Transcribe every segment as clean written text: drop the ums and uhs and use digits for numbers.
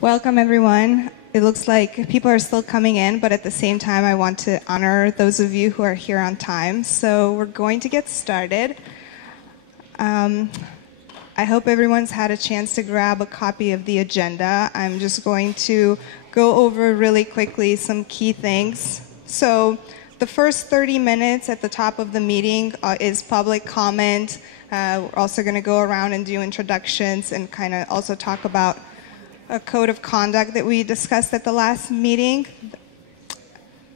Welcome, everyone. It looks like people are still coming in, but at the same time, I want to honor those of you who are here on time. So we're going to get started. I hope everyone's had a chance to grab a copy of the agenda. I'm just going to go over really quickly some key things. So the first 30 minutes at the top of the meeting is public comment. We're also going to go around and do introductions and kind of also talk about a code of conduct that we discussed at the last meeting.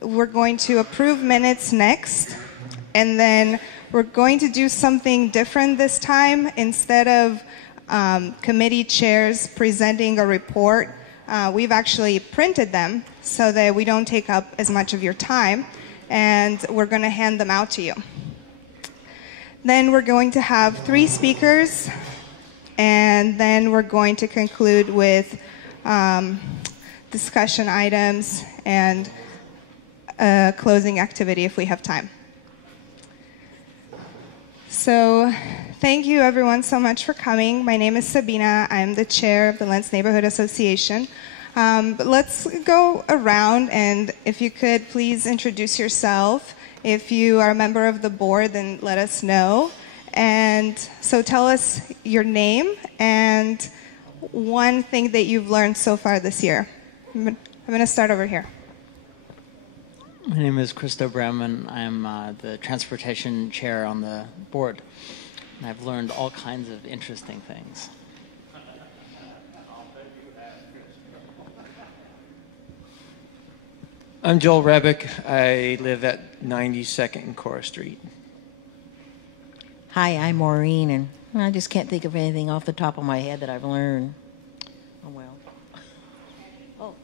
We're going to approve minutes next, and then we're going to do something different this time. Instead of committee chairs presenting a report, we've actually printed them so that we don't take up as much of your time, and we're going to hand them out to you. Then we're going to have 3 speakers, and then we're going to conclude with discussion items and closing activity if we have time. So thank you everyone so much for coming. My name is Sabina. I'm the chair of the Lents Neighborhood Association. But let's go around, and if you could please introduce yourself. If you are a member of the board, then let us know. And so tell us your name and one thing that you've learned so far this year. I'm going to start over here. My name is Christo Bremen. I'm the transportation chair on the board. And I've learned all kinds of interesting things. I'm Joel Rebick. I live at 92nd and Cora Street. Hi, I'm Maureen, and I just can't think of anything off the top of my head that I've learned. Oh, well. Oh,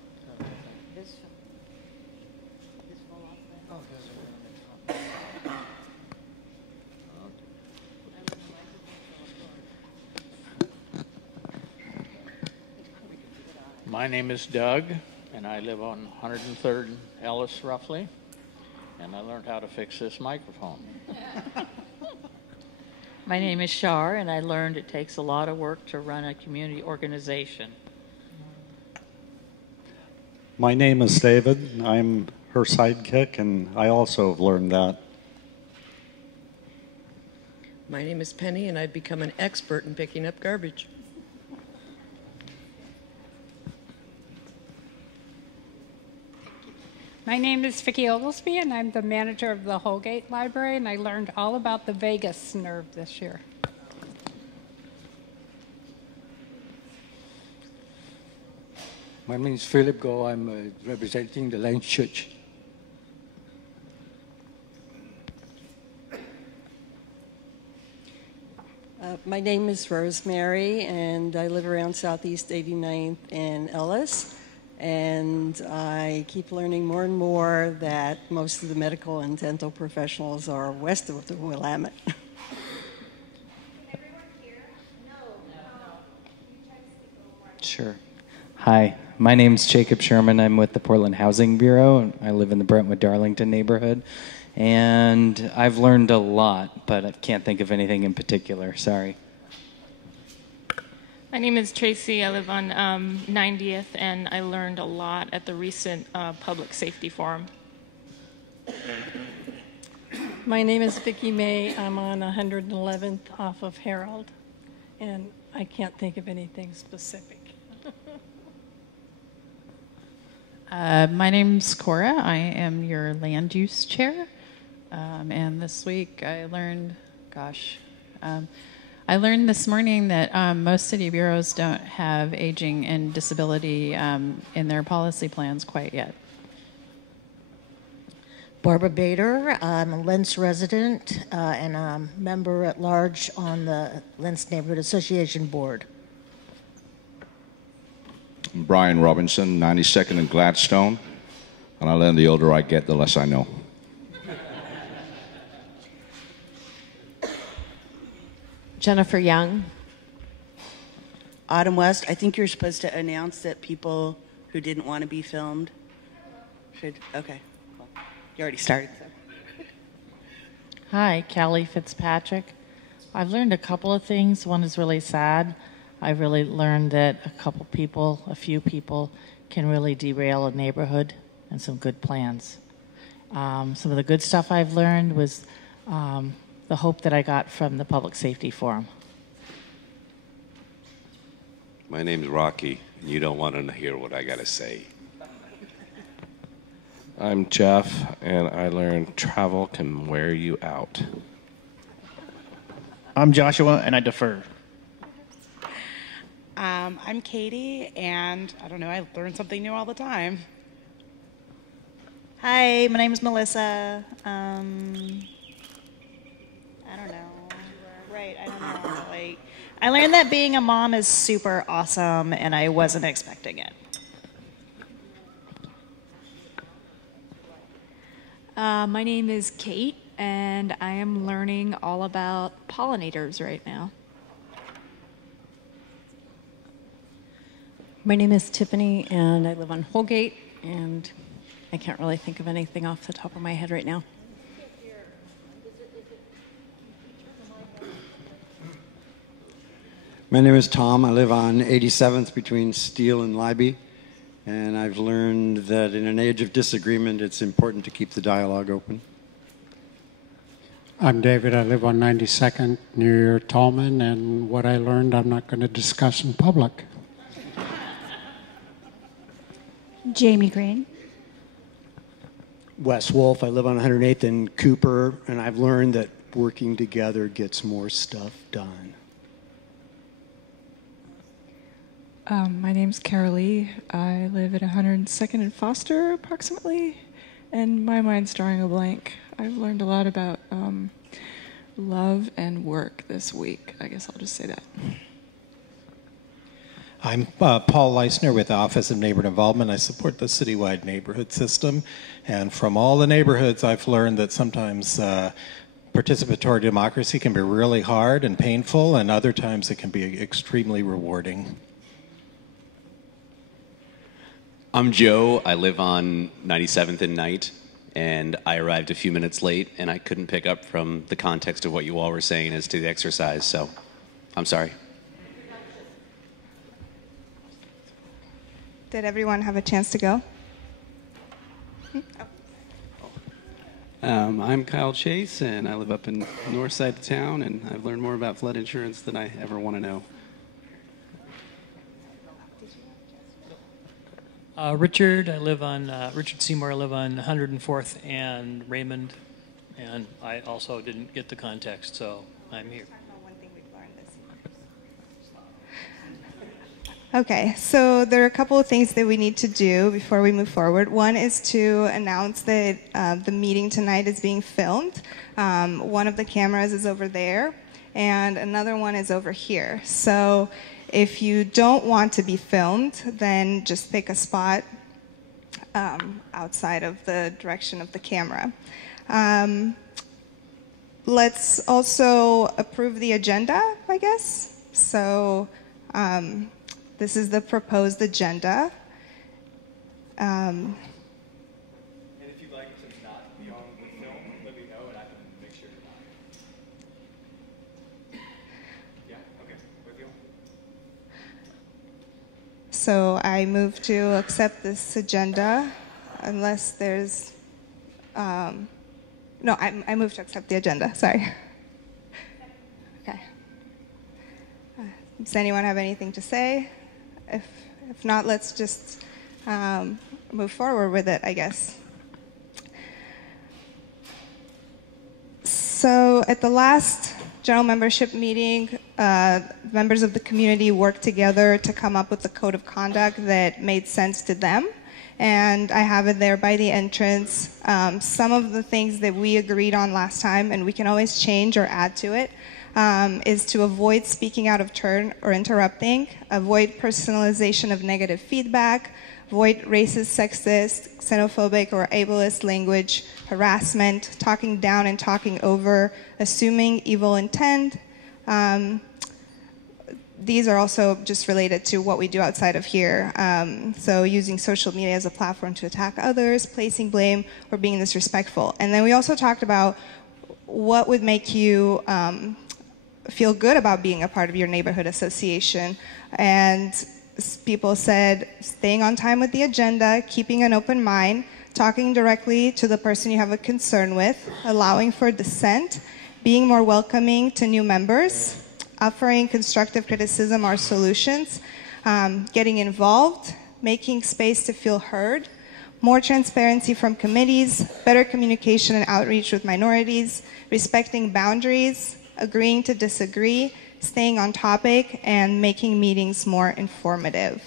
this fell off there? My name is Doug, and I live on 103rd and Ellis, roughly, and I learned how to fix this microphone. My name is Shar, and I learned it takes a lot of work to run a community organization. My name is David. I'm her sidekick, and I also have learned that. My name is Penny, and I've become an expert in picking up garbage. My name is Vicki Oglesby, and I'm the manager of the Holgate Library, and I learned all about the vagus nerve this year. My name is Philip Go. I'm representing the Lions Church. My name is Rosemary, and I live around Southeast 89th and Ellis. And I keep learning more and more that most of the medical and dental professionals are west of the Willamette. Sure. Hi, my name's Jacob Sherman. I'm with the Portland Housing Bureau. I live in the Brentwood-Darlington neighborhood. And I've learned a lot, but I can't think of anything in particular. Sorry. My name is Tracy. I live on 90th, and I learned a lot at the recent Public Safety Forum. My name is Vicki May. I'm on 111th off of Herald, and I can't think of anything specific. My name's Cora. I am your land use chair, and this week I learned, I learned this morning that most city bureaus don't have aging and disability in their policy plans quite yet. Barbara Bader. I'm a Lents resident and a member at large on the Lents Neighborhood Association board. I'm Brian Robinson, 92nd and Gladstone, and I learn the older I get, the less I know. Jennifer Young. Autumn West. I think you're supposed to announce that people who didn't want to be filmed should. Okay. Well, you already started. So. Hi, Callie Fitzpatrick. I've learned a couple of things. One is really sad. I really learned that a few people can really derail a neighborhood and some good plans. Some of the good stuff I've learned was the hope that I got from the Public Safety Forum. My name's Rocky, and you don't want to hear what I got to say. I'm Jeff, and I learned travel can wear you out. I'm Joshua, and I defer. I'm Katie, and I don't know, I learn something new all the time. Hi, my name is Melissa. I don't know. Right, I don't know. Like, I learned that being a mom is super awesome, and I wasn't expecting it. My name is Kate, and I am learning all about pollinators right now. My name is Tiffany, and I live on Holgate, and I can't really think of anything off the top of my head right now. My name is Tom. I live on 87th between Steele and Libby, and I've learned that in an age of disagreement, it's important to keep the dialogue open. I'm David. I live on 92nd near Tallman, and what I learned I'm not going to discuss in public. Jamie Green. Wes Wolf. I live on 108th and Cooper, and I've learned that working together gets more stuff done. My name's Carolee. I live at 102nd and Foster, approximately, and my mind's drawing a blank. I've learned a lot about love and work this week. I guess I'll just say that. I'm Paul Leisner with the Office of Neighborhood Involvement. I support the citywide neighborhood system. And from all the neighborhoods, I've learned that sometimes participatory democracy can be really hard and painful, and other times it can be extremely rewarding. I'm Joe. I live on 97th and Knight, and I arrived a few minutes late, and I couldn't pick up from the context of what you all were saying as to the exercise, so I'm sorry. Did everyone have a chance to go? I'm Kyle Chase, and I live up in the north side of town, and I've learned more about flood insurance than I ever want to know. Richard, I live on Richard Seymour. I live on 104th and Raymond, and I also didn't get the context, so I'm here. Okay, so there are a couple of things that we need to do before we move forward. One is to announce that the meeting tonight is being filmed. One of the cameras is over there, and another one is over here. So if you don't want to be filmed, then just pick a spot outside of the direction of the camera. Let's also approve the agenda, I guess. So this is the proposed agenda. And if you'd like to not be on the film, let me know and I can make sure you're not. Yeah, okay, with you. So I move to accept this agenda unless there's, no, I move to accept the agenda, sorry. Okay. Does anyone have anything to say? If not, let's just move forward with it, I guess. So at the last general membership meeting, members of the community worked together to come up with a code of conduct that made sense to them. And I have it there by the entrance. Some of the things that we agreed on last time, and we can always change or add to it, is to avoid speaking out of turn or interrupting, avoid personalization of negative feedback, avoid racist, sexist, xenophobic, or ableist language, harassment, talking down and talking over, assuming evil intent. These are also just related to what we do outside of here. So using social media as a platform to attack others, placing blame, or being disrespectful. And then we also talked about what would make you feel good about being a part of your neighborhood association. And people said staying on time with the agenda, keeping an open mind, talking directly to the person you have a concern with, allowing for dissent, being more welcoming to new members, offering constructive criticism or solutions, getting involved, making space to feel heard, more transparency from committees, better communication and outreach with minorities, respecting boundaries, agreeing to disagree, staying on topic, and making meetings more informative.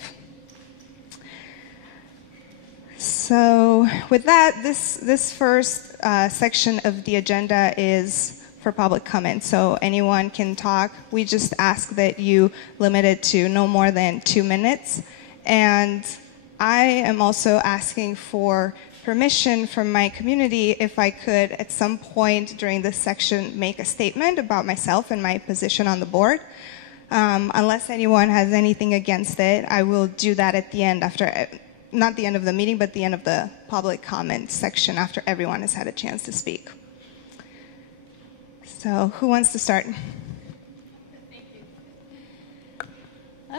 So with that, this first section of the agenda is for public comment. So anyone can talk. We just ask that you limit it to no more than 2 minutes. And I am also asking for permission from my community if I could at some point during this section make a statement about myself and my position on the board. Unless anyone has anything against it, I will do that at the end after, not the end of the meeting, but the end of the public comment section after everyone has had a chance to speak. So who wants to start?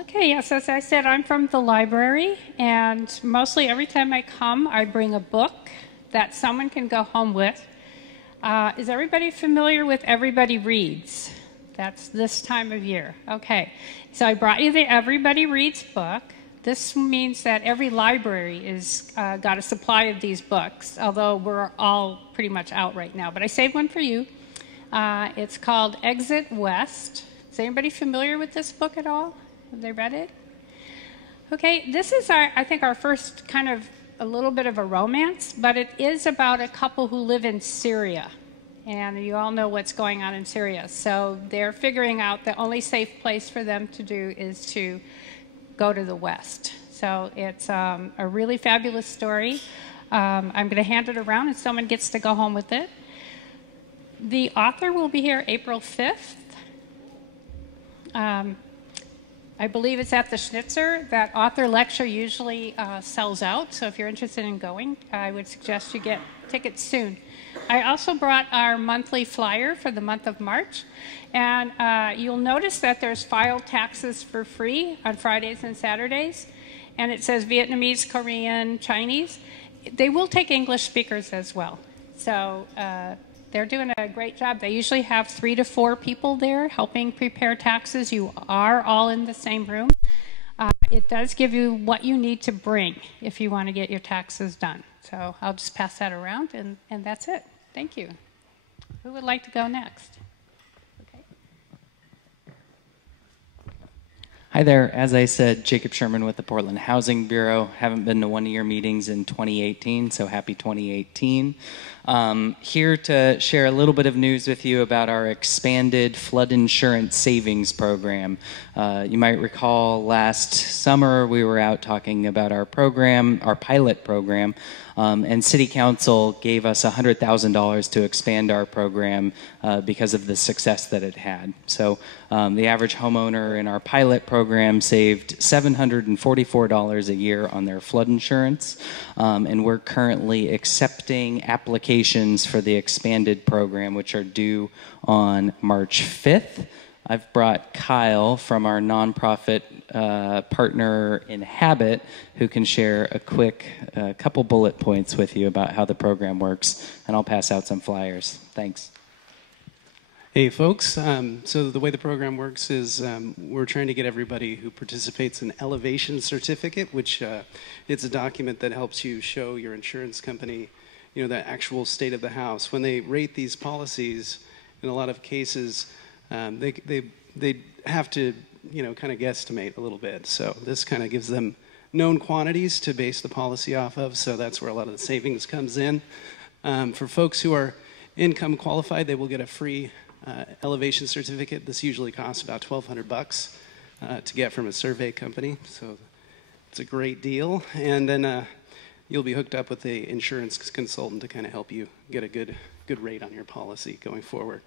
Okay, yes, as I said, I'm from the library, and mostly every time I come, I bring a book that someone can go home with. Is everybody familiar with Everybody Reads? That's this time of year. Okay, so I brought you the Everybody Reads book. This means that every library is got a supply of these books, although we're all pretty much out right now. But I saved one for you. It's called Exit West. Is anybody familiar with this book at all? Have they read it? Okay, this is I think our first kind of a little bit of a romance, but it is about a couple who live in Syria. And you all know what's going on in Syria. So they're figuring out the only safe place for them to do is to go to the West. So it's a really fabulous story. I'm going to hand it around and someone gets to go home with it. The author will be here April 5th. I believe it's at the Schnitzer. That author lecture usually sells out, so if you're interested in going, I would suggest you get tickets soon. I also brought our monthly flyer for the month of March, and you'll notice that there's file taxes for free on Fridays and Saturdays, and it says Vietnamese, Korean, Chinese. They will take English speakers as well, so they're doing a great job. They usually have 3 to 4 people there helping prepare taxes. You are all in the same room. It does give you what you need to bring if you want to get your taxes done. So I'll just pass that around, and that's it. Thank you. Who would like to go next? Okay. Hi there. As I said, Jacob Sherman with the Portland Housing Bureau. Haven't been to one of your meetings in 2018, so happy 2018. Here to share a little bit of news with you about our expanded flood insurance savings program. You might recall last summer we were out talking about our program, our pilot program, and City Council gave us $100,000 to expand our program because of the success that it had. So the average homeowner in our pilot program saved $744 a year on their flood insurance, and we're currently accepting applications for the expanded program, which are due on March 5th. I've brought Kyle from our nonprofit partner Inhabit, who can share a quick couple bullet points with you about how the program works, and I'll pass out some flyers. Thanks. Hey folks, so the way the program works is we're trying to get everybody who participates an elevation certificate, which it's a document that helps you show your insurance company, you know, the actual state of the house. When they rate these policies, in a lot of cases, they have to, you know, kind of guesstimate a little bit. So this kind of gives them known quantities to base the policy off of, so that's where a lot of the savings comes in. For folks who are income qualified, they will get a free elevation certificate. This usually costs about $1,200 to get from a survey company, so it's a great deal. And then you'll be hooked up with an insurance consultant to kind of help you get a good rate on your policy going forward.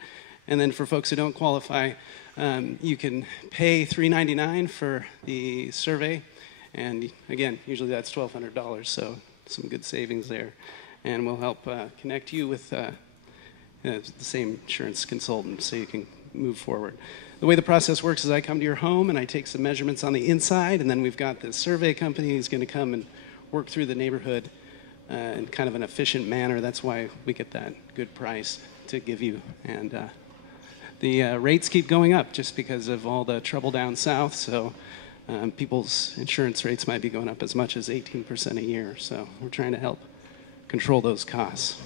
And then for folks who don't qualify, you can pay $399 for the survey, and again, usually that's $1,200, so some good savings there. And we'll help connect you with the same insurance consultant so you can move forward. The way the process works is I come to your home and I take some measurements on the inside, and then we've got this survey company who's going to come and work through the neighborhood in kind of an efficient manner. That's why we get that good price to give you. And the rates keep going up just because of all the trouble down south. So people's insurance rates might be going up as much as 18% a year. So we're trying to help control those costs.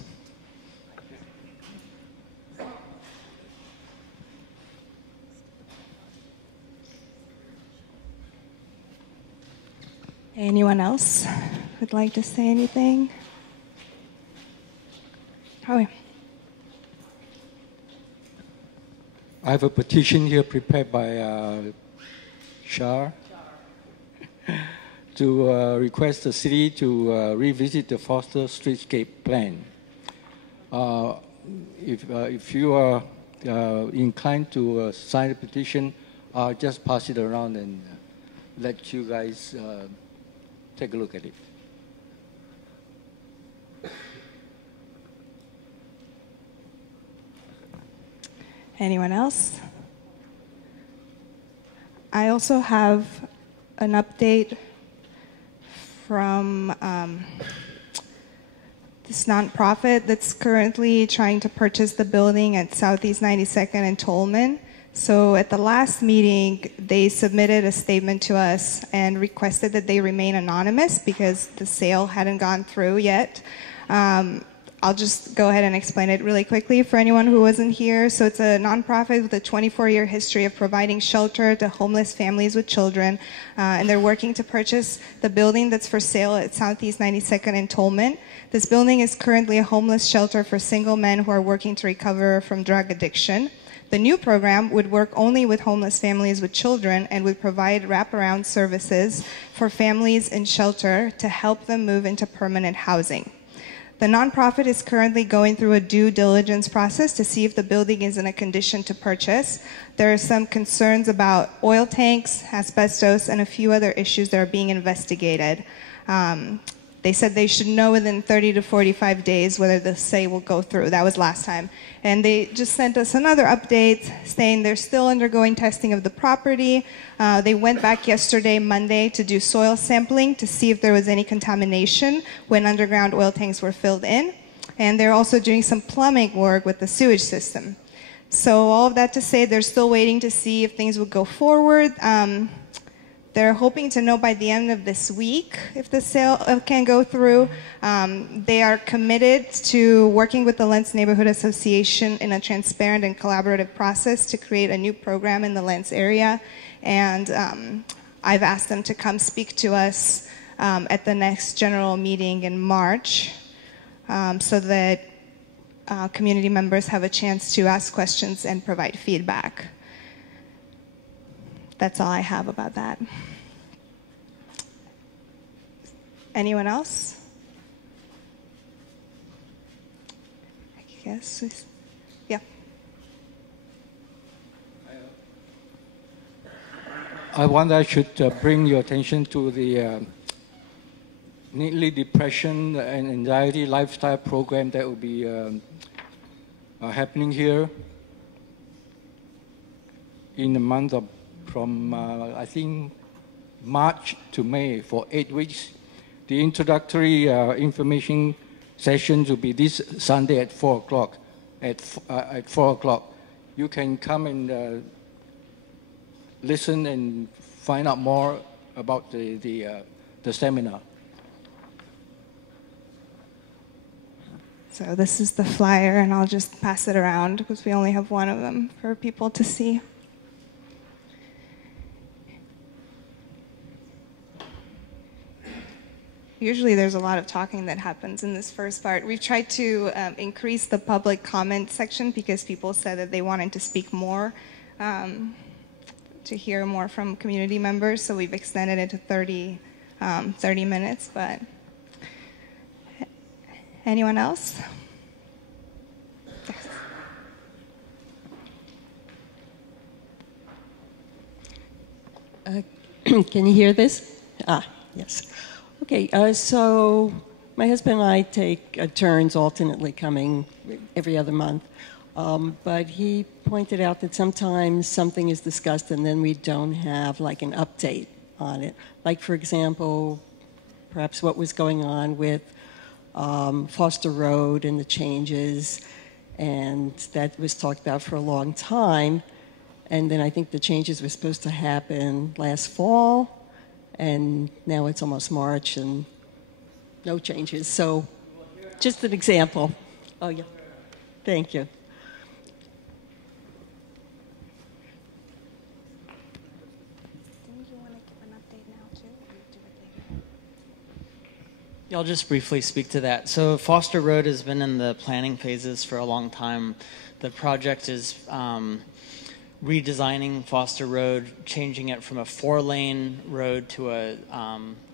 Anyone else would like to say anything? Oh, yeah. I have a petition here prepared by Shar to request the city to revisit the Foster Streetscape plan. If you are inclined to sign the petition, I'll just pass it around and let you guys take a look at it. Anyone else? I also have an update from this nonprofit that's currently trying to purchase the building at Southeast 92nd and Tolman. So at the last meeting, they submitted a statement to us and requested that they remain anonymous because the sale hadn't gone through yet. I'll just go ahead and explain it really quickly for anyone who wasn't here. So it's a nonprofit with a 24-year history of providing shelter to homeless families with children, and they're working to purchase the building that's for sale at Southeast 92nd and Tolman. This building is currently a homeless shelter for single men who are working to recover from drug addiction. The new program would work only with homeless families with children and would provide wraparound services for families in shelter to help them move into permanent housing. The nonprofit is currently going through a due diligence process to see if the building is in a condition to purchase. There are some concerns about oil tanks, asbestos, and a few other issues that are being investigated. They said they should know within 30 to 45 days whether the sale will go through. That was last time. And they just sent us another update saying they're still undergoing testing of the property. They went back yesterday, Monday, to do soil sampling to see if there was any contamination when underground oil tanks were filled in. And they're also doing some plumbing work with the sewage system. So all of that to say they're still waiting to see if things will go forward. They're hoping to know by the end of this week if the sale can go through. They are committed to working with the Lents Neighborhood Association in a transparent and collaborative process to create a new program in the Lents area. And I've asked them to come speak to us at the next general meeting in March so that community members have a chance to ask questions and provide feedback. That's all I have about that. Anyone else? I guess. Yeah. I wonder I should bring your attention to the neatly depression and anxiety lifestyle program that will be happening here in the month of from, I think, March to May for 8 weeks. The introductory information sessions will be this Sunday at 4 o'clock. At 4 o'clock. You can come and listen and find out more about the seminar. So this is the flyer, and I'll just pass it around because we only have one of them for people to see. Usually there's a lot of talking that happens in this first part. We've tried to increase the public comment section because people said that they wanted to speak more, to hear more from community members, so we've extended it to 30 minutes. But anyone else? Can you hear this? Yes. Okay, so my husband and I take turns alternately coming every other month. But he pointed out that sometimes something is discussed and then we don't have like an update on it. Like, for example, perhaps what was going on with Foster Road and the changes, and that was talked about for a long time. And then I think the changes were supposed to happen last fall, and now it's almost March and no changes. So just an example. Oh, yeah. Thank you. Yeah, I'll just briefly speak to that. So Foster Road has been in the planning phases for a long time. The project is redesigning Foster Road, changing it from a 4-lane road to a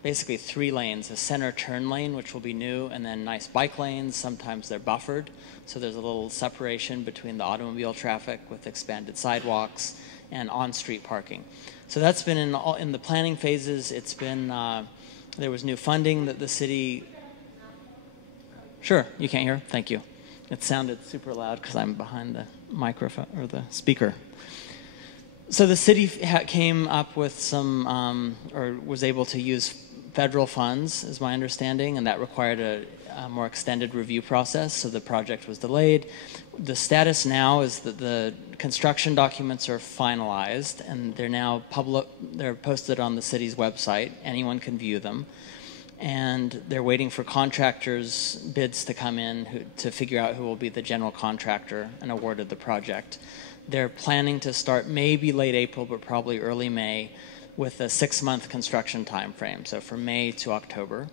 basically 3 lanes, a center turn lane, which will be new, and then nice bike lanes. Sometimes they're buffered, so there's a little separation between the automobile traffic with expanded sidewalks and on-street parking. So that's been in the planning phases. It's been there was new funding that the city. Sure, you can't hear? Thank you. It sounded super loud because I'm behind the microphone or the speaker. So the city came up with some, or was able to use federal funds, is my understanding, and that required a more extended review process, so the project was delayed. The status now is that the construction documents are finalized, and they're now they're posted on the city's website. Anyone can view them. And they're waiting for contractors' bids to come in to figure out who will be the general contractor and awarded the project. They're planning to start maybe late April, but probably early May, with a 6-month construction time frame, so from May to October.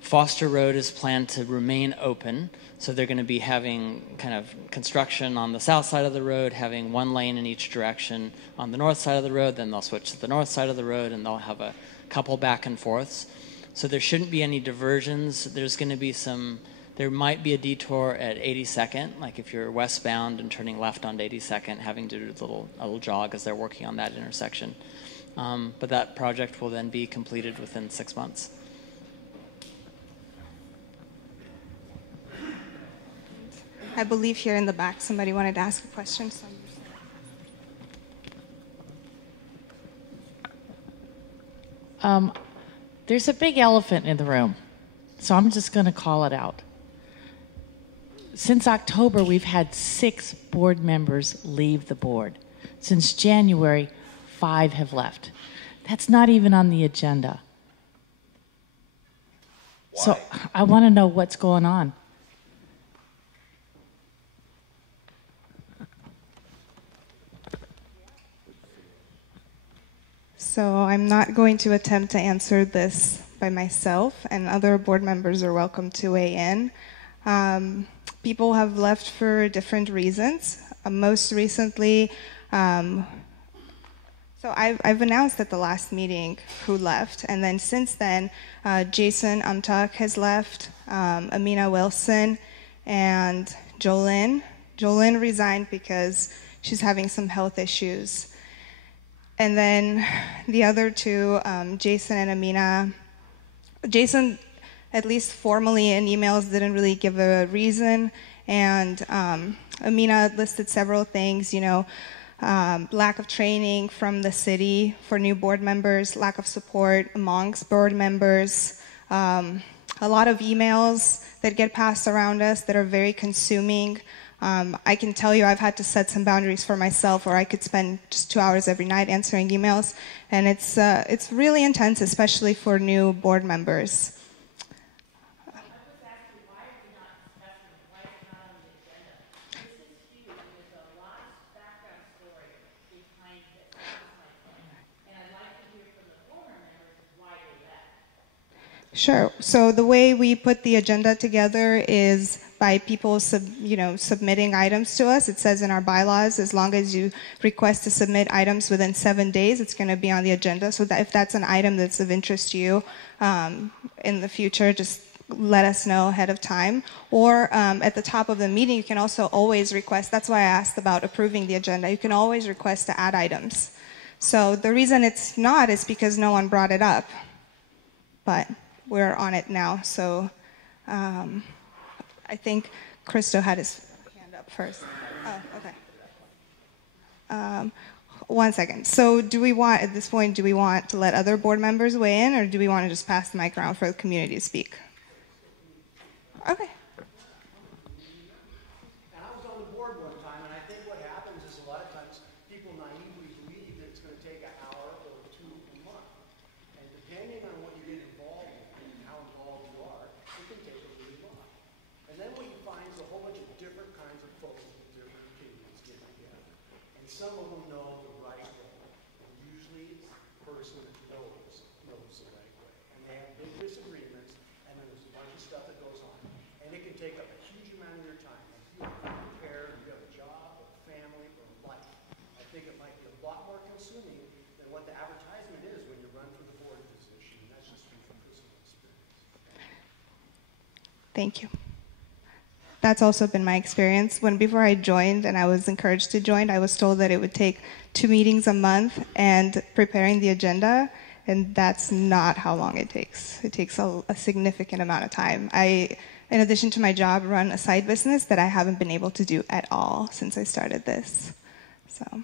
Foster Road is planned to remain open, so they're going to be having kind of construction on the south side of the road, having 1 lane in each direction on the north side of the road, then they'll switch to the north side of the road, and they'll have a couple back and forths. So there shouldn't be any diversions. There's going to be there might be a detour at 82nd, like if you're westbound and turning left on 82nd, having to do a little jog as they're working on that intersection. But that project will then be completed within 6 months. I believe here in the back somebody wanted to ask a question. There's a big elephant in the room, so I'm just going to call it out. Since October, we've had 6 board members leave the board. Since January, 5 have left. That's not even on the agenda. Why? So I want to know what's going on. So I'm not going to attempt to answer this by myself, and other board members are welcome to weigh in. People have left for different reasons. Most recently, so I've announced at the last meeting who left, and then since then, Jason Umtuck has left, Amina Wilson, and Jolynn. Jolynn resigned because she's having some health issues. And then the other 2, Jason and Amina. Jason, at least formally in emails, didn't really give a reason. And Amina listed several things, lack of training from the city for new board members, lack of support amongst board members, a lot of emails that get passed around us that are very consuming. I can tell you I've had to set some boundaries for myself, or I could spend just 2 hours every night answering emails, and it's really intense, especially for new board members. Sure. So the way we put the agenda together is by people submitting items to us. It says in our bylaws, as long as you request to submit items within 7 days, it's going to be on the agenda. So that if that's an item that's of interest to you in the future, just let us know ahead of time. Or at the top of the meeting, you can also always request. That's why I asked about approving the agenda. You can always request to add items. So the reason it's not is because no one brought it up. But we're on it now. So I think Christo had his hand up first. Oh, okay. One second. So do we want, at this point, do we want to let other board members weigh in, or do we want to just pass the mic around for the community to speak? Okay. And I was on the board one time, and I think what happens is a lot of times people naively believe that it's going to take an hour or two a month. And depending on what you get involved in and how involved you are, it can take a really long. And then what you find is a whole bunch of different kinds of folks with different opinions get together. And some of them know the right way. And usually it's the person that knows the right way. And they have big disagreements, and then there's a bunch of stuff that goes on. And it can take up a huge amount of your time. If you have to prepare, you have a job, or family, or life, I think it might be a lot more consuming than what the advertisement is when you run for the board position. And that's just from personal experience. Thank you. That's also been my experience. Before I joined and I was encouraged to join, I was told that it would take 2 meetings a month and preparing the agenda, and that's not how long it takes. It takes a significant amount of time. I, in addition to my job, run a side business that I haven't been able to do at all since I started this. So.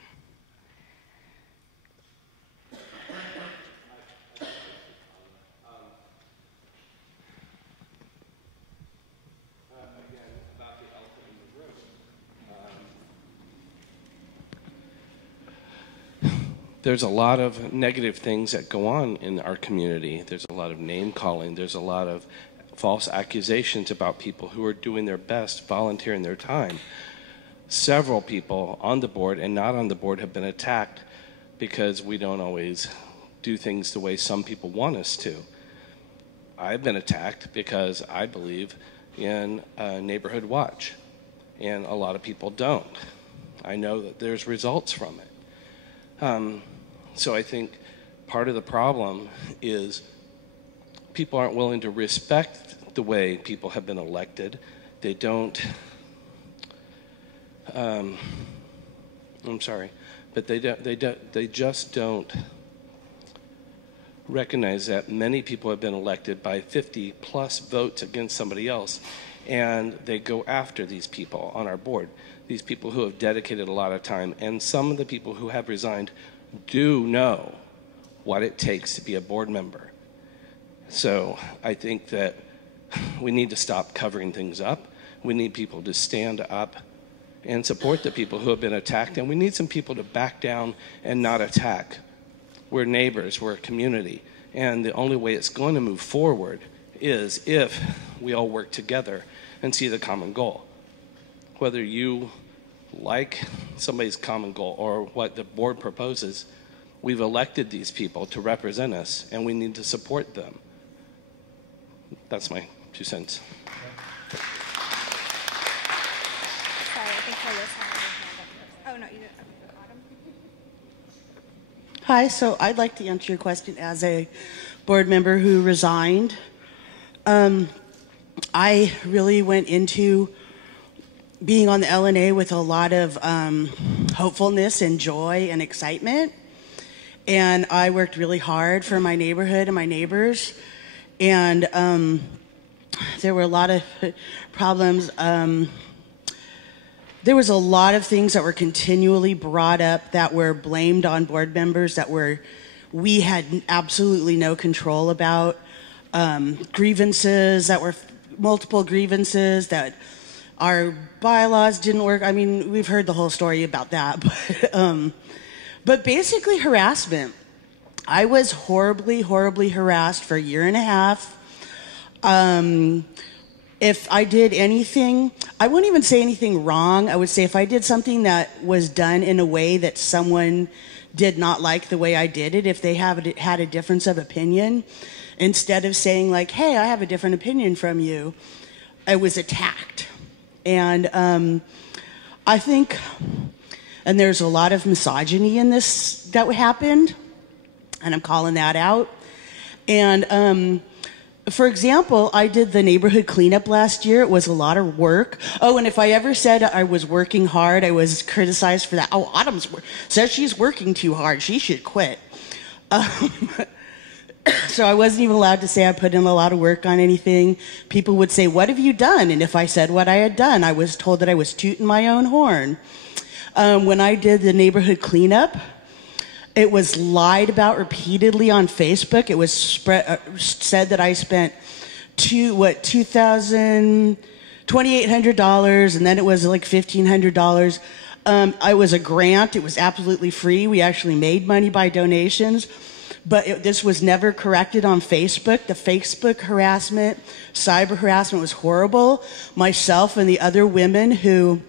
There's a lot of negative things that go on in our community. There's a lot of name calling. There's a lot of false accusations about people who are doing their best, volunteering their time. Several people on the board and not on the board have been attacked because we don't always do things the way some people want us to. I've been attacked because I believe in a neighborhood watch, and a lot of people don't. I know that there's results from it. So I think part of the problem is people aren't willing to respect the way people have been elected. They don't, I'm sorry, but they just don't recognize that many people have been elected by 50 plus votes against somebody else, and they go after these people on our board, these people who have dedicated a lot of time, and some of the people who have resigned do know what it takes to be a board member. So I think that we need to stop covering things up. We need people to stand up and support the people who have been attacked, and we need some people to back down and not attack. We're neighbors, we're a community, and the only way it's going to move forward is if we all work together and see the common goal. Whether you like somebody's common goal or what the board proposes, we've elected these people to represent us, and we need to support them. That's my 2 cents. Sorry, I think Carlos had her hand up. Oh, no, you didn't. Autumn? Hi, so I'd like to answer your question as a board member who resigned. I really went into being on the LNA with a lot of hopefulness and joy and excitement. And I worked really hard for my neighborhood and my neighbors. And there were a lot of problems. There was a lot of things that were continually brought up that were blamed on board members that we had absolutely no control about. Grievances that were multiple grievances that our bylaws didn't work. I mean, we've heard the whole story about that. But basically harassment. I was horribly, horribly harassed for a year and a half. If I did anything, I wouldn't even say anything wrong. I would say if I did something that was done in a way that someone did not like the way I did it, if they had a difference of opinion, instead of saying like, hey, I have a different opinion from you, I was attacked. And I think, and there's a lot of misogyny in this that happened, and I'm calling that out. And for example, I did the neighborhood cleanup last year. It was a lot of work. Oh, and if I ever said I was working hard, I was criticized for that. Oh, Autumn says she's working too hard. She should quit. So I wasn't even allowed to say I put in a lot of work on anything. People would say, "What have you done?" And if I said what I had done, I was told that I was tooting my own horn. When I did the neighborhood cleanup, it was lied about repeatedly on Facebook. It was said that I spent $2,800, and then it was like $1,500. I was a grant. It was absolutely free. We actually made money by donations. But this was never corrected on Facebook. The Facebook harassment, cyber harassment was horrible. Myself and the other women who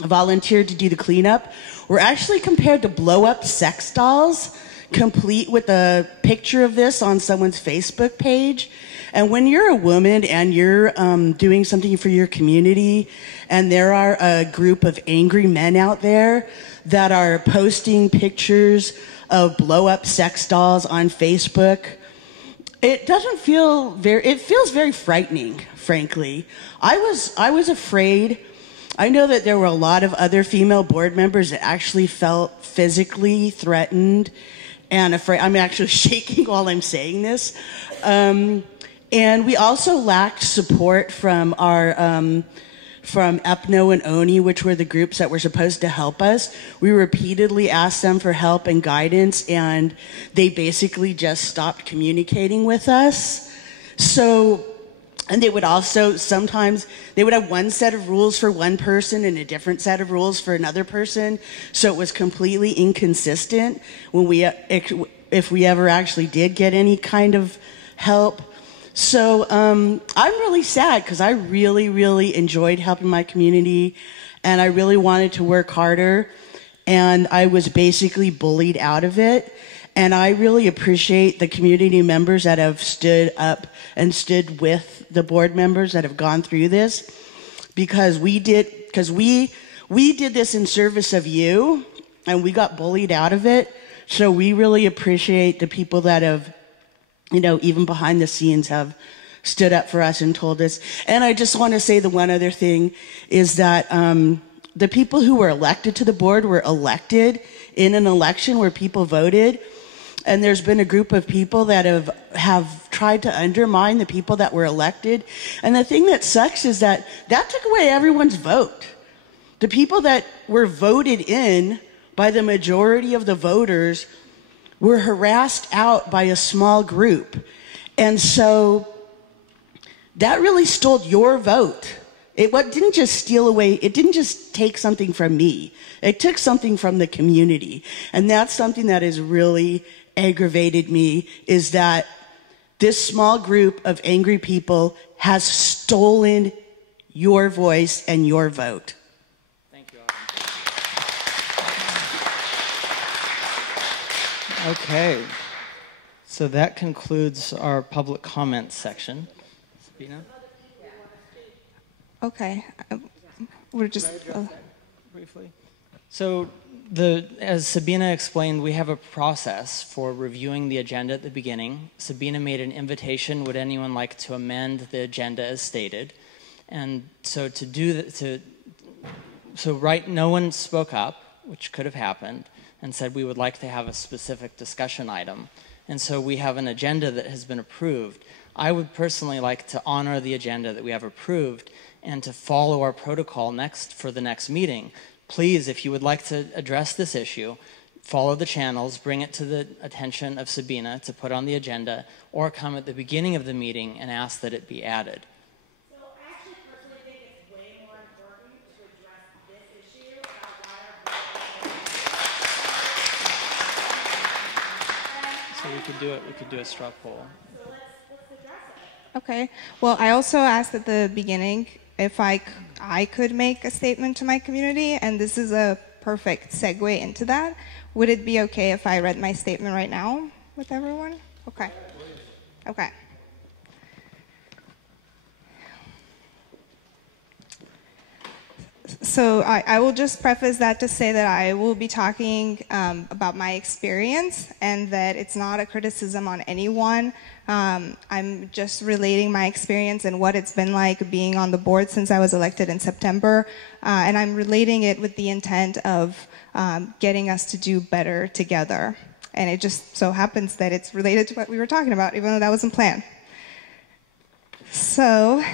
volunteered to do the cleanup were actually compared to blow-up sex dolls, complete with a picture of this on someone's Facebook page. And when you're a woman and you're doing something for your community, and there are a group of angry men out there that are posting pictures of blow-up sex dolls on Facebook, it doesn't feel it feels very frightening, frankly. I was afraid. I know that there were a lot of other female board members that actually felt physically threatened and afraid. I'm actually shaking while I'm saying this. And we also lacked support from our from EPNO and ONI, which were the groups that were supposed to help us. We repeatedly asked them for help and guidance, and they basically just stopped communicating with us. So, and they would also, sometimes, they would have one set of rules for one person and a different set of rules for another person. So it was completely inconsistent when if we ever actually did get any kind of help. So I'm really sad because I really, really enjoyed helping my community, and I really wanted to work harder, and I was basically bullied out of it. And I really appreciate the community members that have stood up and stood with the board members that have gone through this, because we did this in service of you, and we got bullied out of it. So we really appreciate the people that have, even behind the scenes, have stood up for us and told us. And I just want to say the one other thing is that the people who were elected to the board were elected in an election where people voted. And there's been a group of people that have tried to undermine the people that were elected. And the thing that sucks is that took away everyone's vote. The people that were voted in by the majority of the voters were harassed out by a small group. And so that really stole your vote. It didn't just steal away, it didn't just take something from me. It took something from the community. And that's something that has really aggravated me, is that this small group of angry people has stolen your voice and your vote. Okay, so that concludes our public comment section. Sabina? Okay, we're just briefly. So, as Sabina explained, we have a process for reviewing the agenda at the beginning. Sabina made an invitation. Would anyone like to amend the agenda as stated? And so to do that, no one spoke up, which could have happened, and said we would like to have a specific discussion item. And so we have an agenda that has been approved. I would personally like to honor the agenda that we have approved and to follow our protocol for the next meeting. Please, if you would like to address this issue, follow the channels, bring it to the attention of Sabina to put on the agenda, or come at the beginning of the meeting and ask that it be added. So we could do a straw poll. okay. Well, I also asked at the beginning if I could make a statement to my community, and this is a perfect segue into that. Would it be okay if I read my statement right now with everyone? Okay. Okay. So I will just preface that to say that I will be talking about my experience, and that it's not a criticism on anyone. I'm just relating my experience and what it's been like being on the board since I was elected in September, and I'm relating it with the intent of getting us to do better together. And it just so happens that it's related to what we were talking about, even though that wasn't planned. So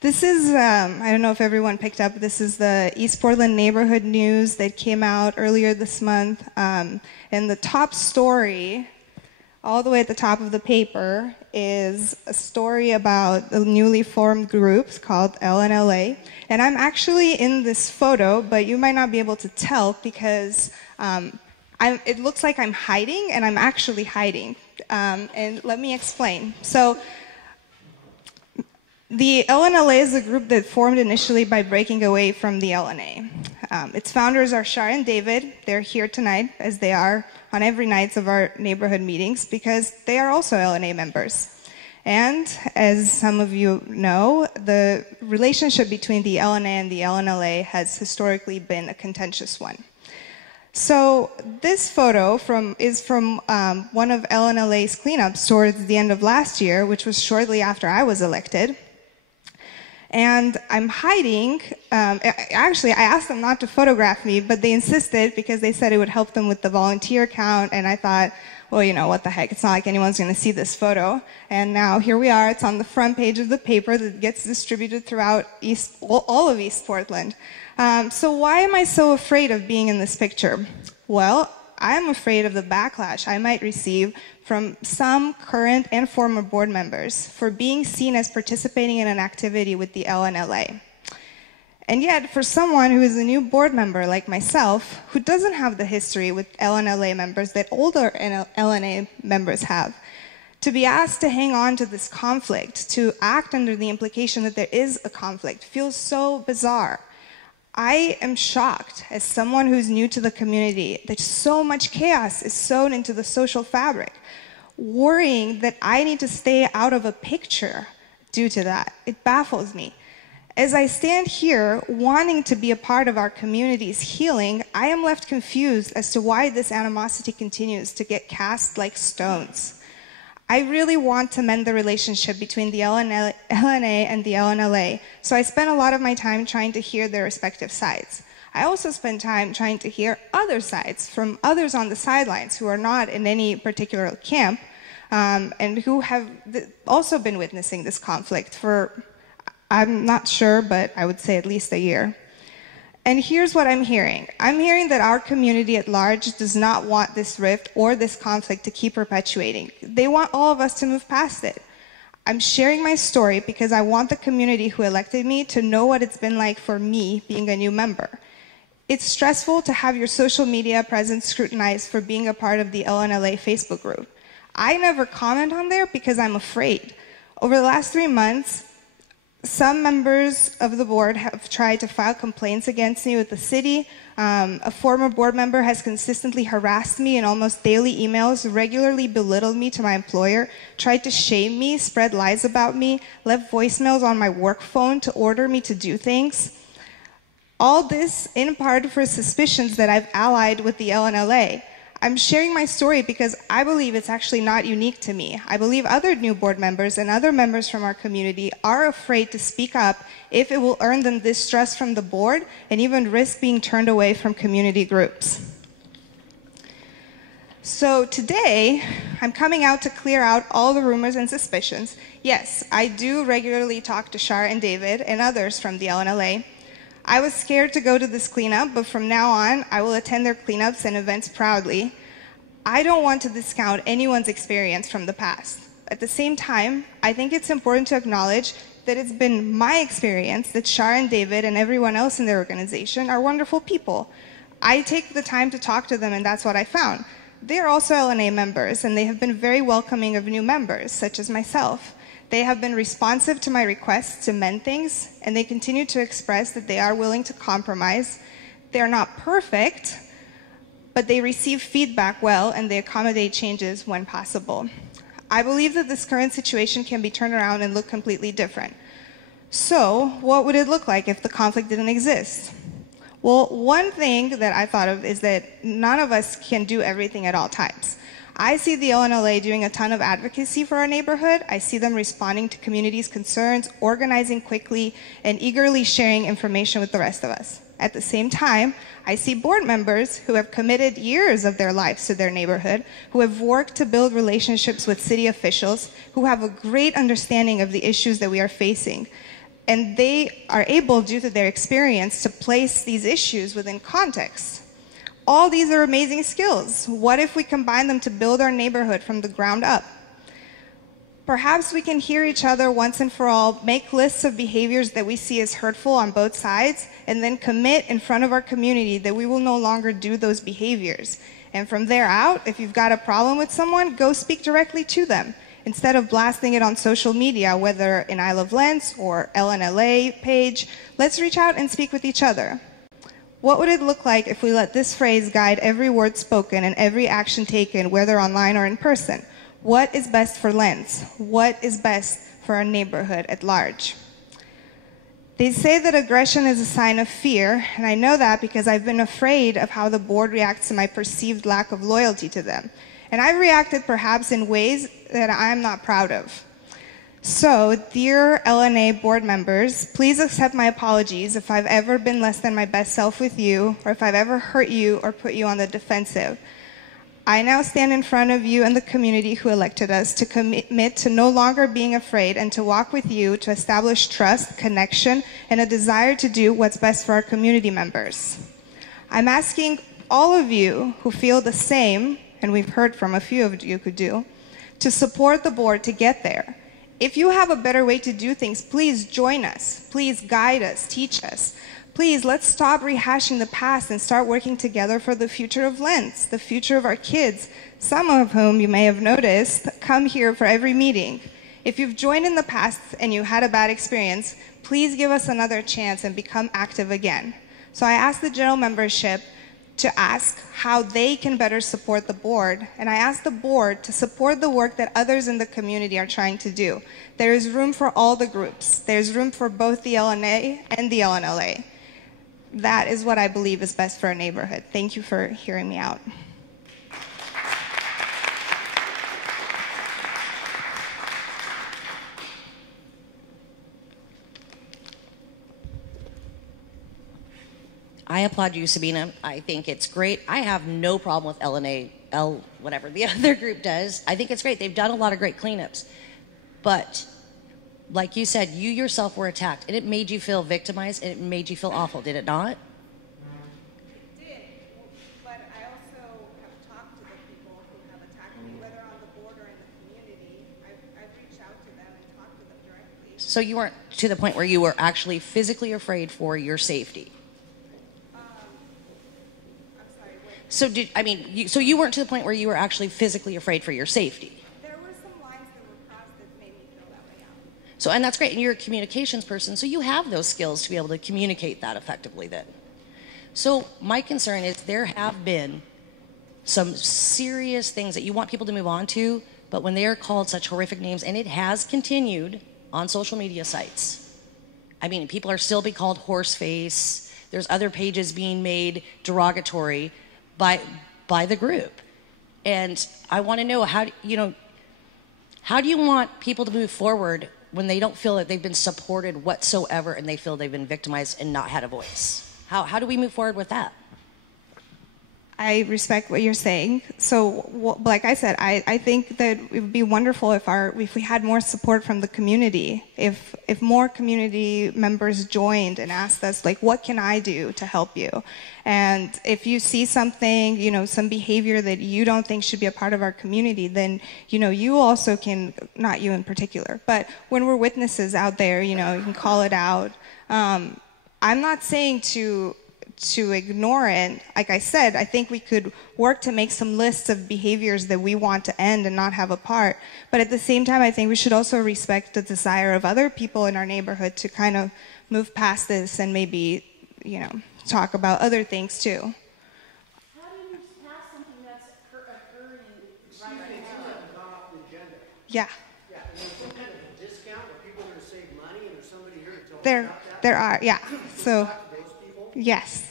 this is, I don't know if everyone picked up, this is the East Portland neighborhood news that came out earlier this month. And the top story, all the way at the top of the paper, is a story about a newly formed group called LNLA. And I'm actually in this photo, but you might not be able to tell because it looks like I'm hiding, and I'm actually hiding. And let me explain. So the LNLA is a group that formed initially by breaking away from the LNA. Its founders are Shar and David. They're here tonight, as they are on every night of our neighborhood meetings, because they are also LNA members. And as some of you know, the relationship between the LNA and the LNLA has historically been a contentious one. So this photo is from one of LNLA's cleanups towards the end of last year, which was shortly after I was elected. And I'm hiding. Actually, I asked them not to photograph me, but they insisted because they said it would help them with the volunteer count. And I thought, well, you know, what the heck? It's not like anyone's going to see this photo. And now here we are. It's on the front page of the paper that gets distributed throughout all of East Portland. So why am I so afraid of being in this picture? Well, I'm afraid of the backlash I might receive from some current and former board members for being seen as participating in an activity with the LNLA. And yet, for someone who is a new board member like myself, who doesn't have the history with LNLA members that older LNA members have, to be asked to hang on to this conflict, to act under the implication that there is a conflict, feels so bizarre. I am shocked, as someone who's new to the community, that so much chaos is sewn into the social fabric, worrying that I need to stay out of a picture due to that. It baffles me. As I stand here wanting to be a part of our community's healing, I am left confused as to why this animosity continues to get cast like stones. I really want to mend the relationship between the LNA and the LNLA, so I spent a lot of my time trying to hear their respective sides. I also spent time trying to hear other sides from others on the sidelines who are not in any particular camp and who have also been witnessing this conflict for, I'm not sure, but I would say at least a year. And here's what I'm hearing. I'm hearing that our community at large does not want this rift or this conflict to keep perpetuating. They want all of us to move past it. I'm sharing my story because I want the community who elected me to know what it's been like for me being a new member. It's stressful to have your social media presence scrutinized for being a part of the LNLA Facebook group. I never comment on there because I'm afraid. Over the last 3 months, some members of the board have tried to file complaints against me with the city. A former board member has consistently harassed me in almost daily emails, regularly belittled me to my employer, tried to shame me, spread lies about me, left voicemails on my work phone to order me to do things. All this in part for suspicions that I've allied with the LNLA. I'm sharing my story because I believe it's actually not unique to me. I believe other new board members and other members from our community are afraid to speak up if it will earn them distrust from the board and even risk being turned away from community groups. So today, I'm coming out to clear out all the rumors and suspicions. Yes, I do regularly talk to Shar and David and others from the LNLA. I was scared to go to this cleanup, but from now on, I will attend their cleanups and events proudly. I don't want to discount anyone's experience from the past. At the same time, I think it's important to acknowledge that it's been my experience that Shar and David and everyone else in their organization are wonderful people. I take the time to talk to them, and that's what I found. They are also LNA members, and they have been very welcoming of new members, such as myself. They have been responsive to my requests to mend things, and they continue to express that they are willing to compromise. They are not perfect, but they receive feedback well, and they accommodate changes when possible. I believe that this current situation can be turned around and look completely different. So, what would it look like if the conflict didn't exist? Well, one thing that I thought of is that none of us can do everything at all times. I see the LNLA doing a ton of advocacy for our neighborhood. I see them responding to communities' concerns, organizing quickly, and eagerly sharing information with the rest of us. At the same time, I see board members who have committed years of their lives to their neighborhood, who have worked to build relationships with city officials, who have a great understanding of the issues that we are facing. And they are able, due to their experience, to place these issues within context. All these are amazing skills. What if we combine them to build our neighborhood from the ground up? Perhaps we can hear each other once and for all, make lists of behaviors that we see as hurtful on both sides, and then commit in front of our community that we will no longer do those behaviors. And from there out, if you've got a problem with someone, go speak directly to them, instead of blasting it on social media, whether in I Love Lens or LNLA page. Let's reach out and speak with each other. What would it look like if we let this phrase guide every word spoken and every action taken, whether online or in person? What is best for Lens? What is best for our neighborhood at large? They say that aggression is a sign of fear, and I know that because I've been afraid of how the board reacts to my perceived lack of loyalty to them. And I've reacted perhaps in ways that I'm not proud of. So, dear LNA board members, please accept my apologies if I've ever been less than my best self with you, or if I've ever hurt you or put you on the defensive. I now stand in front of you and the community who elected us to commit to no longer being afraid and to walk with you to establish trust, connection, and a desire to do what's best for our community members. I'm asking all of you who feel the same, and we've heard from a few of you who do, to support the board to get there. If you have a better way to do things, please join us. Please guide us, teach us. Please, let's stop rehashing the past and start working together for the future of Lens, the future of our kids, some of whom you may have noticed come here for every meeting. If you've joined in the past and you had a bad experience, please give us another chance and become active again. So I asked the general membership to ask how they can better support the board, and I asked the board to support the work that others in the community are trying to do. There is room for all the groups. There's room for both the LNA and the LNLA. That is what I believe is best for our neighborhood. Thank you for hearing me out. I applaud you, Sabina. I think it's great. I have no problem with LNA, whatever the other group does. I think it's great. They've done a lot of great cleanups. But like you said, you yourself were attacked, and it made you feel victimized, and it made you feel awful, did it not? It did, but I also have talked to the people who have attacked me, whether on the board or in the community. I've reached out to them and talked to them directly. So you weren't to the point where you were actually physically afraid for your safety? I'm sorry, what? So you weren't to the point where you were actually physically afraid for your safety? So, and that's great, and you're a communications person, so you have those skills to be able to communicate that effectively then. So my concern is there have been some serious things that you want people to move on to, but when they are called such horrific names, and it has continued on social media sites. I mean, people are still being called horseface. There's other pages being made derogatory by the group. And I want to know how do you want people to move forward when they don't feel that they've been supported whatsoever and they feel they've been victimized and not had a voice? How do we move forward with that? I respect what you're saying. So, like I said, I think that it would be wonderful if we had more support from the community. If more community members joined and asked us, like, what can I do to help you? And if you see something, some behavior that you don't think should be a part of our community, then, you also can, not you in particular, but when we're witnesses out there, you can call it out. I'm not saying to ignore it. Like I said, I think we could work to make some lists of behaviors that we want to end and not have a part. But at the same time, I think we should also respect the desire of other people in our neighborhood to kind of move past this and maybe, talk about other things too. How do you pass something that's occurring right now? Yeah. Yeah, and there's some kind of a discount where people are going to save money and there's somebody here to tell There them about that? are, yeah. So, yes.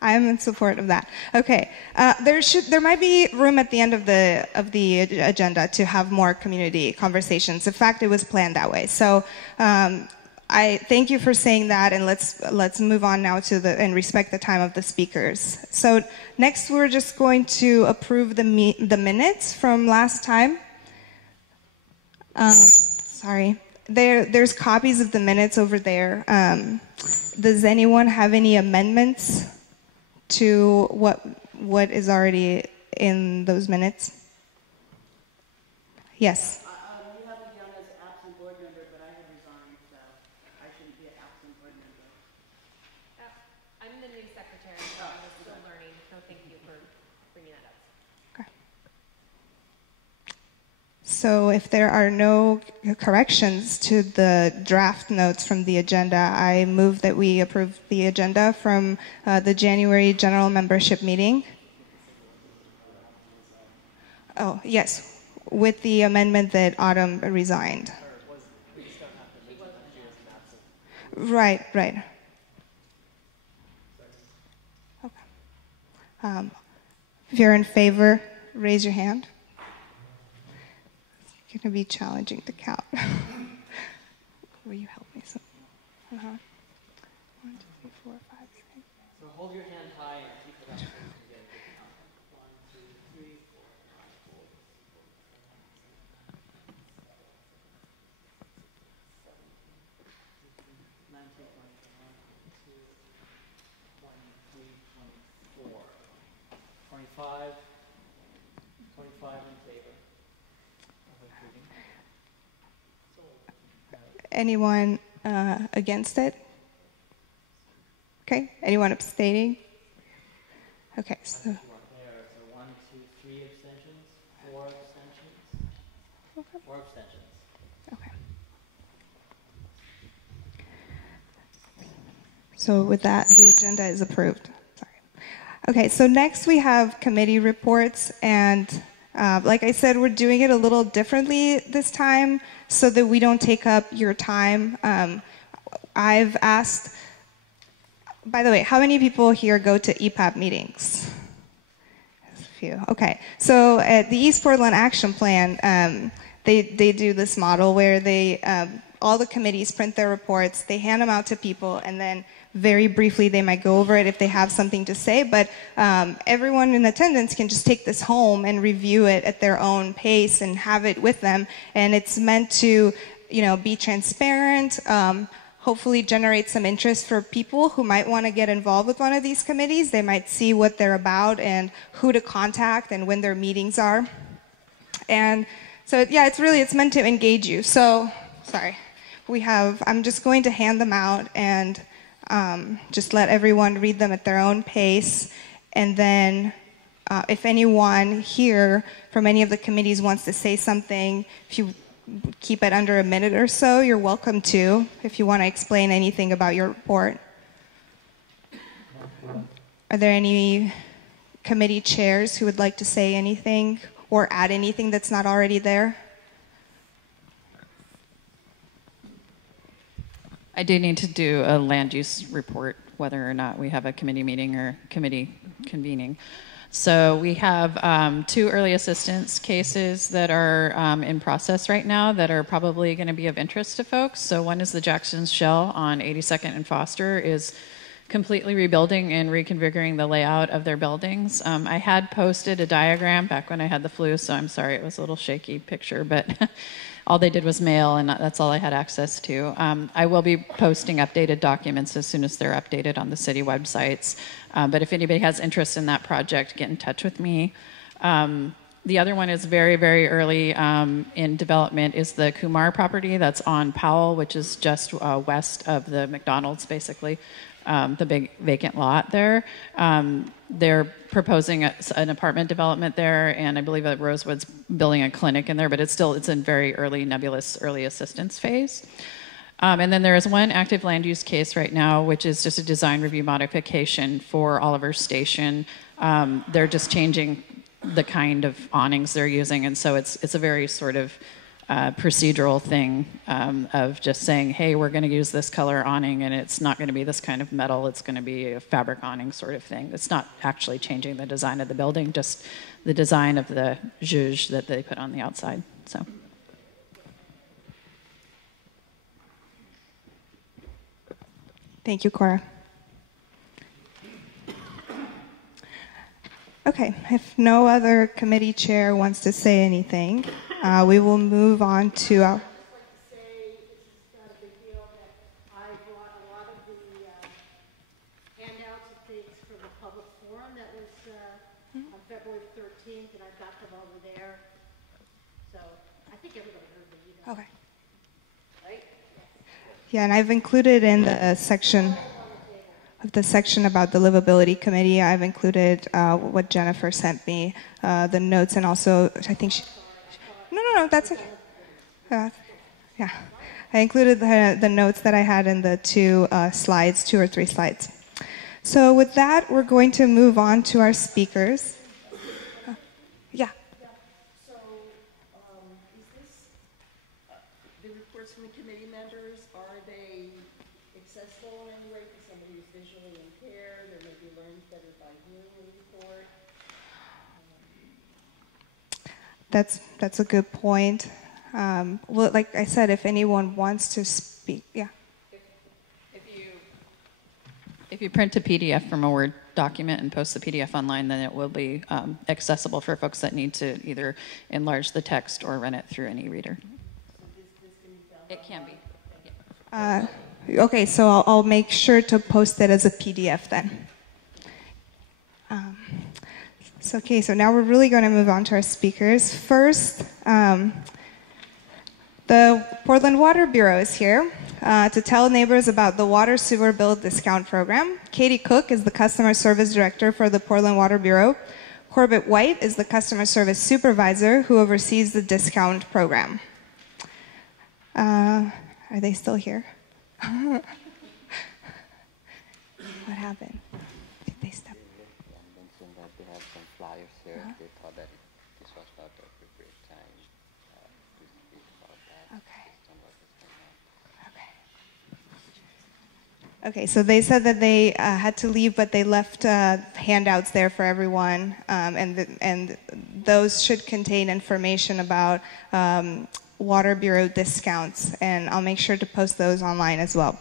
I'm in support of that. Okay, there might be room at the end of the agenda to have more community conversations. In fact, it was planned that way. So I thank you for saying that, and let's move on now to and respect the time of the speakers. So next, we're just going to approve the minutes from last time. Sorry, there's copies of the minutes over there. Does anyone have any amendments to what is already in those minutes? Yes. You have me down as an absent board member, but I have resigned, so I shouldn't be an absent board member. I'm the new secretary, so I'm still learning. So thank you for bringing that up. Okay. So if there are no corrections to the draft notes from the agenda, I move that we approve the agenda from the January general membership meeting. Oh, yes. With the amendment that Autumn resigned. Right. Okay. If you're in favor, raise your hand. It's going to be challenging to count. Will you help me? Uh-huh. 1, 2, 3, 4, 5, 6. So hold your hand high and keep it up. 25 in favor. Anyone against it? Okay. Anyone abstaining? Okay. So. There, so 1, 2, 3 abstentions, 4 abstentions. Okay. 4 abstentions. Okay. So with that, the agenda is approved. Sorry. Okay, so next we have committee reports, and like I said, we're doing it a little differently this time so that we don't take up your time. I've asked, by the way, how many people here go to EPAP meetings? There's a few. Okay, so at the East Portland Action Plan, they do this model where they all the committees print their reports, they hand them out to people, and then very briefly they might go over it if they have something to say, but everyone in attendance can just take this home and review it at their own pace and have it with them. And it's meant to, be transparent, hopefully generate some interest for people who might want to get involved with one of these committees. They might see what they're about and who to contact and when their meetings are. And so, yeah, it's meant to engage you. So, sorry. I'm just going to hand them out and just let everyone read them at their own pace. And then if anyone here from any of the committees wants to say something, if you keep it under a minute or so, you're welcome to, if you want to explain anything about your report. Are there any committee chairs who would like to say anything or add anything that's not already there? I do need to do a land use report, whether or not we have a committee meeting or committee convening. So we have 2 early assistance cases that are in process right now that are probably going to be of interest to folks. So one is the Jackson's Shell on 82nd and Foster is completely rebuilding and reconfiguring the layout of their buildings. I had posted a diagram back when I had the flu, so I'm sorry it was a little shaky picture, but all they did was mail, and that's all I had access to. I will be posting updated documents as soon as they're updated on the city websites. But if anybody has interest in that project, get in touch with me. The other one is very, very early in development is the Kumar property that's on Powell, which is just west of the McDonald's, basically, the big vacant lot there. They're proposing an apartment development there, and I believe that Rosewood's building a clinic in there, but it's in very early nebulous early assistance phase. And then there is one active land use case right now, which is just a design review modification for Oliver Station. They're just changing the kind of awnings they're using, and so it's a very sort of procedural thing of just saying, hey, we're going to use this color awning, and it's not going to be this kind of metal, it's going to be a fabric awning sort of thing. It's not actually changing the design of the building, just the design of the zhuzh that they put on the outside. So. Thank you, Cora. Okay, if no other committee chair wants to say anything, we will move on to our... February 13th, and I've got them over there. So I think everybody heard the email. Okay. Right? Yeah, and I've included in the section about the livability committee, I've included what Jennifer sent me, the notes, and also I think she... No, that's okay. Yeah. I included the notes that I had in the two or three slides. So with that, we're going to move on to our speakers. Yeah. So, is this, the reports from the committee members, are they accessible in any way to somebody who's visually impaired, or maybe learns better by hearing the report? That's a good point. Well, like I said, if anyone wants to speak, yeah. If you print a PDF from a Word document and post the PDF online, then it will be accessible for folks that need to either enlarge the text or run it through an e-reader. It can be. Okay, so I'll make sure to post it as a PDF then. So now we're really going to move on to our speakers. First, the Portland Water Bureau is here to tell neighbors about the Water Sewer Bill Discount Program. Katie Cook is the Customer Service Director for the Portland Water Bureau. Corbett White is the Customer Service Supervisor who oversees the discount program. Are they still here? What happened? Did they step? Mentioned that they have some flyers here. They thought that this was not the appropriate time to speak about that. Okay. Based on what was going on. Okay, so they said that they had to leave, but they left handouts there for everyone, and those should contain information about Water Bureau discounts, and I'll make sure to post those online as well.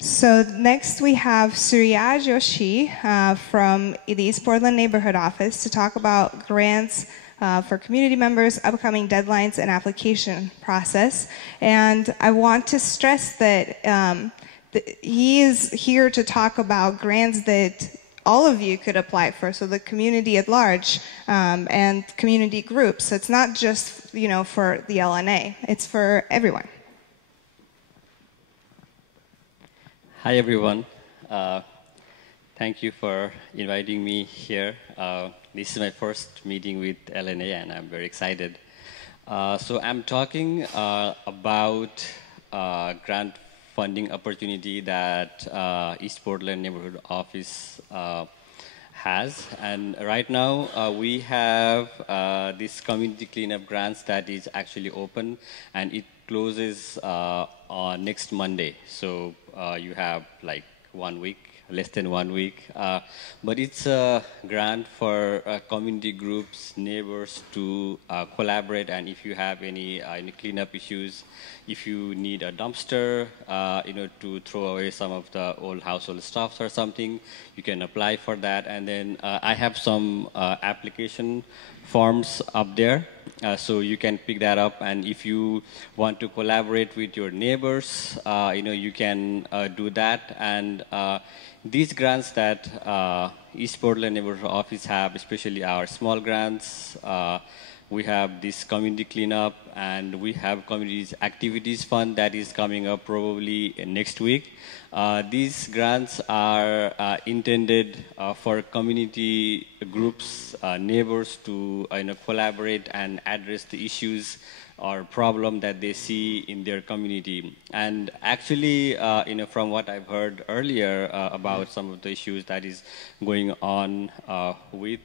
So next we have Surya Joshi from the East Portland Neighborhood Office to talk about grants for community members, upcoming deadlines, and application process. And I want to stress that he is here to talk about grants that all of you could apply for, so the community at large and community groups. So it's not just for the LNA, it's for everyone. Hi everyone. Thank you for inviting me here. This is my first meeting with LNA and I'm very excited. So I'm talking about grant funding opportunity that East Portland Neighborhood Office has. And right now we have this community cleanup grants that is actually open, and it closes on next Monday. So you have like 1 week, less than 1 week. But it's a grant for community groups, neighbors to collaborate, and if you have any cleanup issues, if you need a dumpster, to throw away some of the old household stuffs or something, you can apply for that. And then I have some application forms up there, so you can pick that up. And if you want to collaborate with your neighbors, you can do that. And these grants that East Portland Neighborhood Office have, especially our small grants, we have this community cleanup, and we have communities activities fund that is coming up probably next week. These grants are intended for community groups, neighbors to collaborate and address the issues or problem that they see in their community. And actually, from what I've heard earlier about some of the issues that is going on with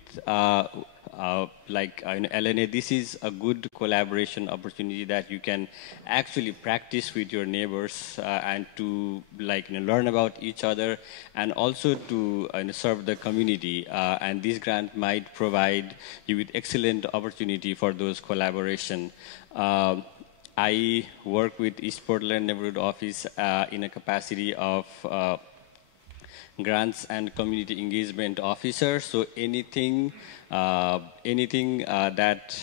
LNA, this is a good collaboration opportunity that you can actually practice with your neighbors and to learn about each other, and also to serve the community. And this grant might provide you with excellent opportunity for those collaboration. I work with East Portland Neighborhood Office in a capacity of grants and community engagement officer. So anything that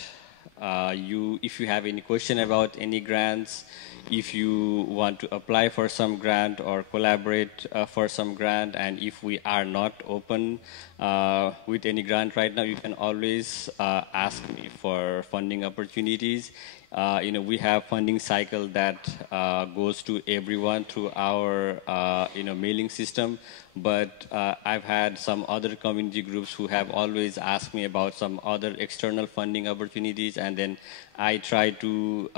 if you have any question about any grants, if you want to apply for some grant or collaborate for some grant, and if we are not open with any grant right now, you can always ask me for funding opportunities. We have funding cycle that goes to everyone through our mailing system, but I've had some other community groups who have always asked me about some other external funding opportunities, and then I try to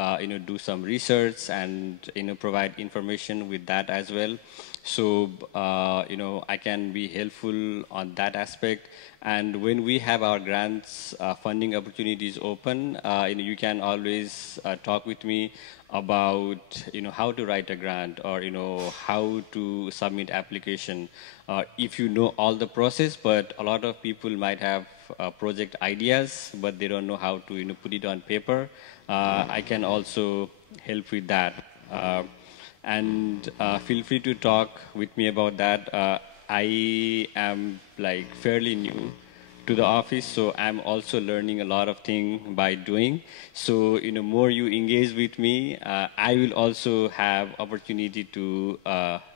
do some research and provide information with that as well. So I can be helpful on that aspect. And when we have our grants funding opportunities open, you can always talk with me about how to write a grant, or how to submit application. If you know all the process, but a lot of people might have project ideas, but they don't know how to put it on paper. I can also help with that. And feel free to talk with me about that. I am fairly new to the office, so I'm also learning a lot of things by doing. So more you engage with me, I will also have opportunity to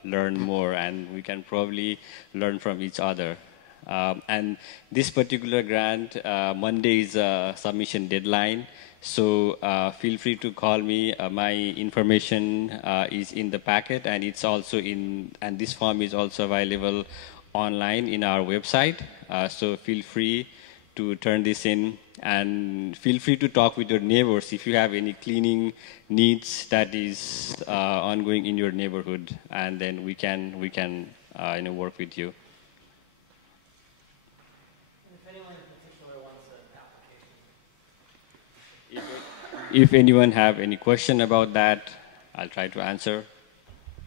learn more, and we can probably learn from each other. And this particular grant, Monday is a submission deadline. So feel free to call me. My information is in the packet, and it's also and this form is also available online in our website. So feel free to turn this in, and feel free to talk with your neighbors if you have any cleaning needs that is ongoing in your neighborhood, and then we can work with you. If anyone have any question about that, I'll try to answer.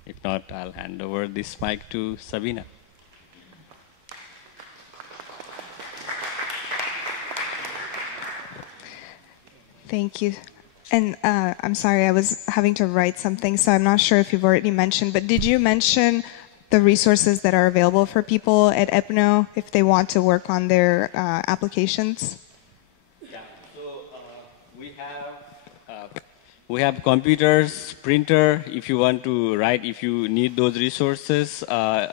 If not, I'll hand over this mic to Sabina. Thank you. And I'm sorry, I was having to write something, so I'm not sure if you've already mentioned, but did you mention the resources that are available for people at EPNO if they want to work on their applications? We have computers, printer, if you want to write, if you need those resources. My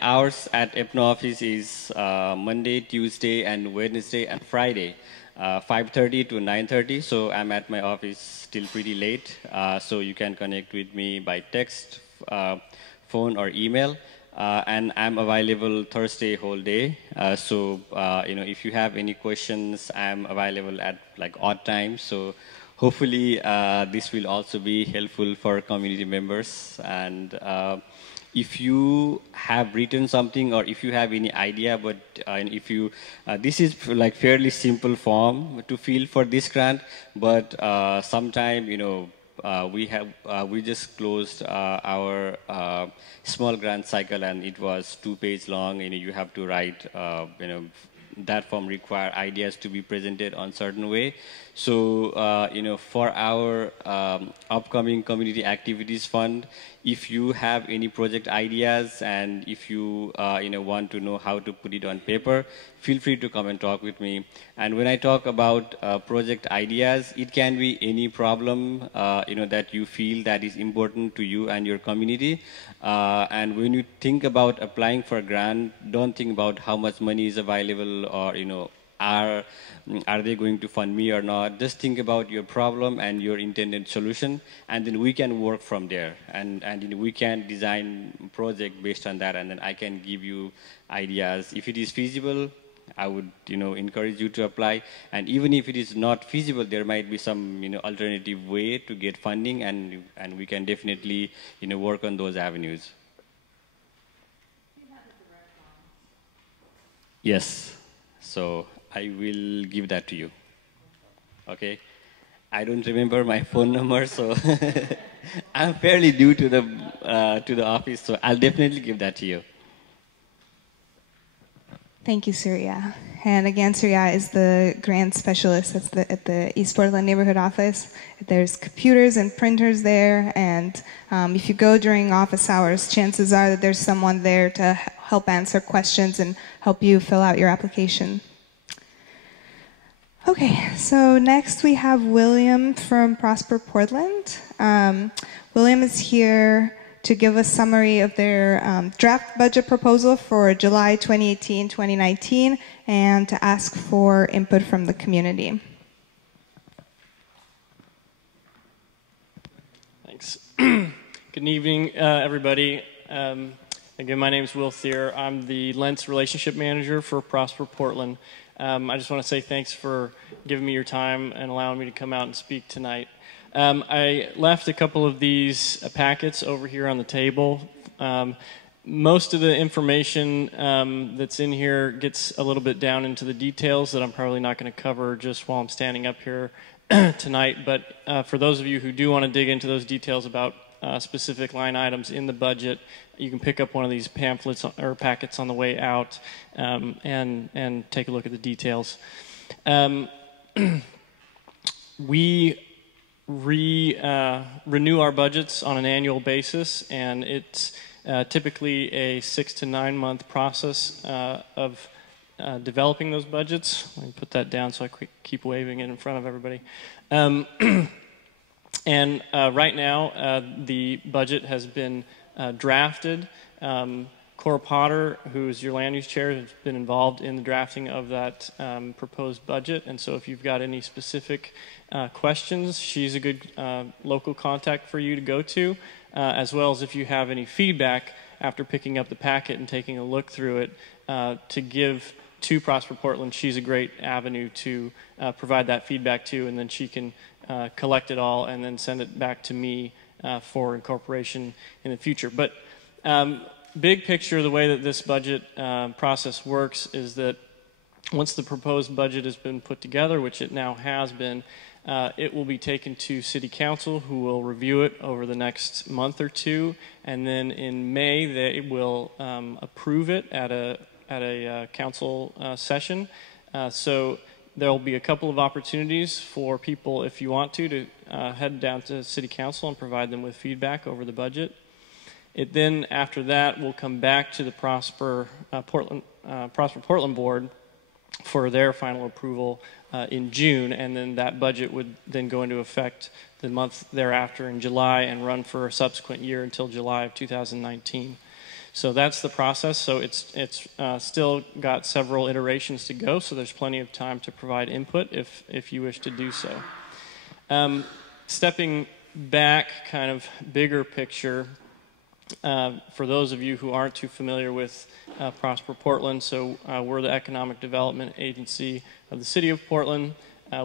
hours at EPNO office is Monday, Tuesday, and Wednesday, and Friday, 5:30 to 9:30. So I'm at my office till pretty late. So you can connect with me by text, phone, or email. And I'm available Thursday whole day. So if you have any questions, I'm available at odd times. So hopefully this will also be helpful for community members. And if you have written something, or if you have any idea, but if you this is fairly simple form to fill for this grant, but sometime we just closed our small grant cycle, and it was 2-page long. You have to write. That form require ideas to be presented on certain way. So for our upcoming community activities fund, if you have any project ideas, and if you want to know how to put it on paper, feel free to come and talk with me. And when I talk about project ideas, it can be any problem that you feel that is important to you and your community. And when you think about applying for a grant, don't think about how much money is available, or are they going to fund me or not. Just think about your problem and your intended solution, and then we can work from there, and we can design project based on that, and then I can give you ideas. If it is feasible, I would encourage you to apply, and even if it is not feasible, there might be some alternative way to get funding, and we can definitely work on those avenues. Yes, so I will give that to you. Okay, I don't remember my phone number, so I'm fairly new to the office, so I'll definitely give that to you. Thank you, Surya. And again, Surya is the grant specialist at the East Portland Neighborhood Office. There's computers and printers there, and if you go during office hours, chances are that there's someone there to help answer questions and help you fill out your application. Okay, so next we have William from Prosper Portland. William is here to give a summary of their draft budget proposal for July 2018-2019 and to ask for input from the community. Thanks. Good evening, everybody. Again, my name is Will Thier. I'm the Lents Relationship Manager for Prosper Portland. I just want to say thanks for giving me your time and allowing me to come out and speak tonight. I left a couple of these packets over here on the table. Most of the information that's in here gets a little bit down into the details that I'm probably not going to cover just while I'm standing up here tonight. But for those of you who do want to dig into those details about specific line items in the budget, you can pick up one of these pamphlets or packets on the way out and take a look at the details. We renew our budgets on an annual basis, and it's typically a 6 to 9 month process of developing those budgets. Let me put that down so I keep waving it in front of everybody. And right now, the budget has been drafted. Cora Potter, who's your land use chair, has been involved in the drafting of that proposed budget. And so if you've got any specific questions, she's a good local contact for you to go to, as well as if you have any feedback after picking up the packet and taking a look through it to give to Prosper Portland. She's a great avenue to provide that feedback to, and then she can collect it all and then send it back to me for incorporation in the future. But big picture, the way that this budget process works is that once the proposed budget has been put together, which it now has been, it will be taken to City Council, who will review it over the next month or two, and then in May they will approve it at a council session. So there will be a couple of opportunities for people, if you want to head down to City Council and provide them with feedback over the budget. It then, after that, will come back to the Prosper Portland Board for their final approval in June, and then that budget would then go into effect the month thereafter in July and run for a subsequent year until July of 2019. So that's the process. So it's still got several iterations to go, so there's plenty of time to provide input if you wish to do so. Stepping back, kind of bigger picture, for those of you who aren't too familiar with Prosper Portland, so we're the economic development agency of the city of Portland.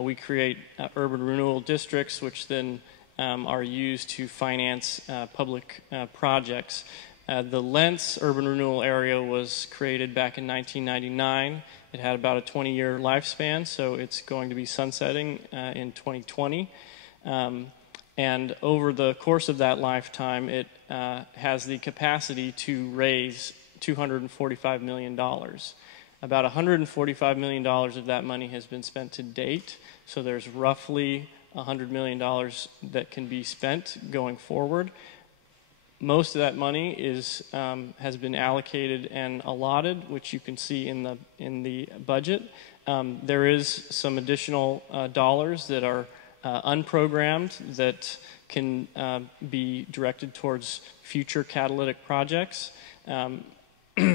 We create urban renewal districts, which then are used to finance public projects. The Lents urban renewal area was created back in 1999. It had about a 20-year lifespan, so it's going to be sunsetting in 2020. And over the course of that lifetime, it has the capacity to raise $245 million. About $145 million of that money has been spent to date, so there's roughly $100 million that can be spent going forward. Most of that money has been allocated and allotted, which you can see in the budget. There is some additional dollars that are unprogrammed that can be directed towards future catalytic projects,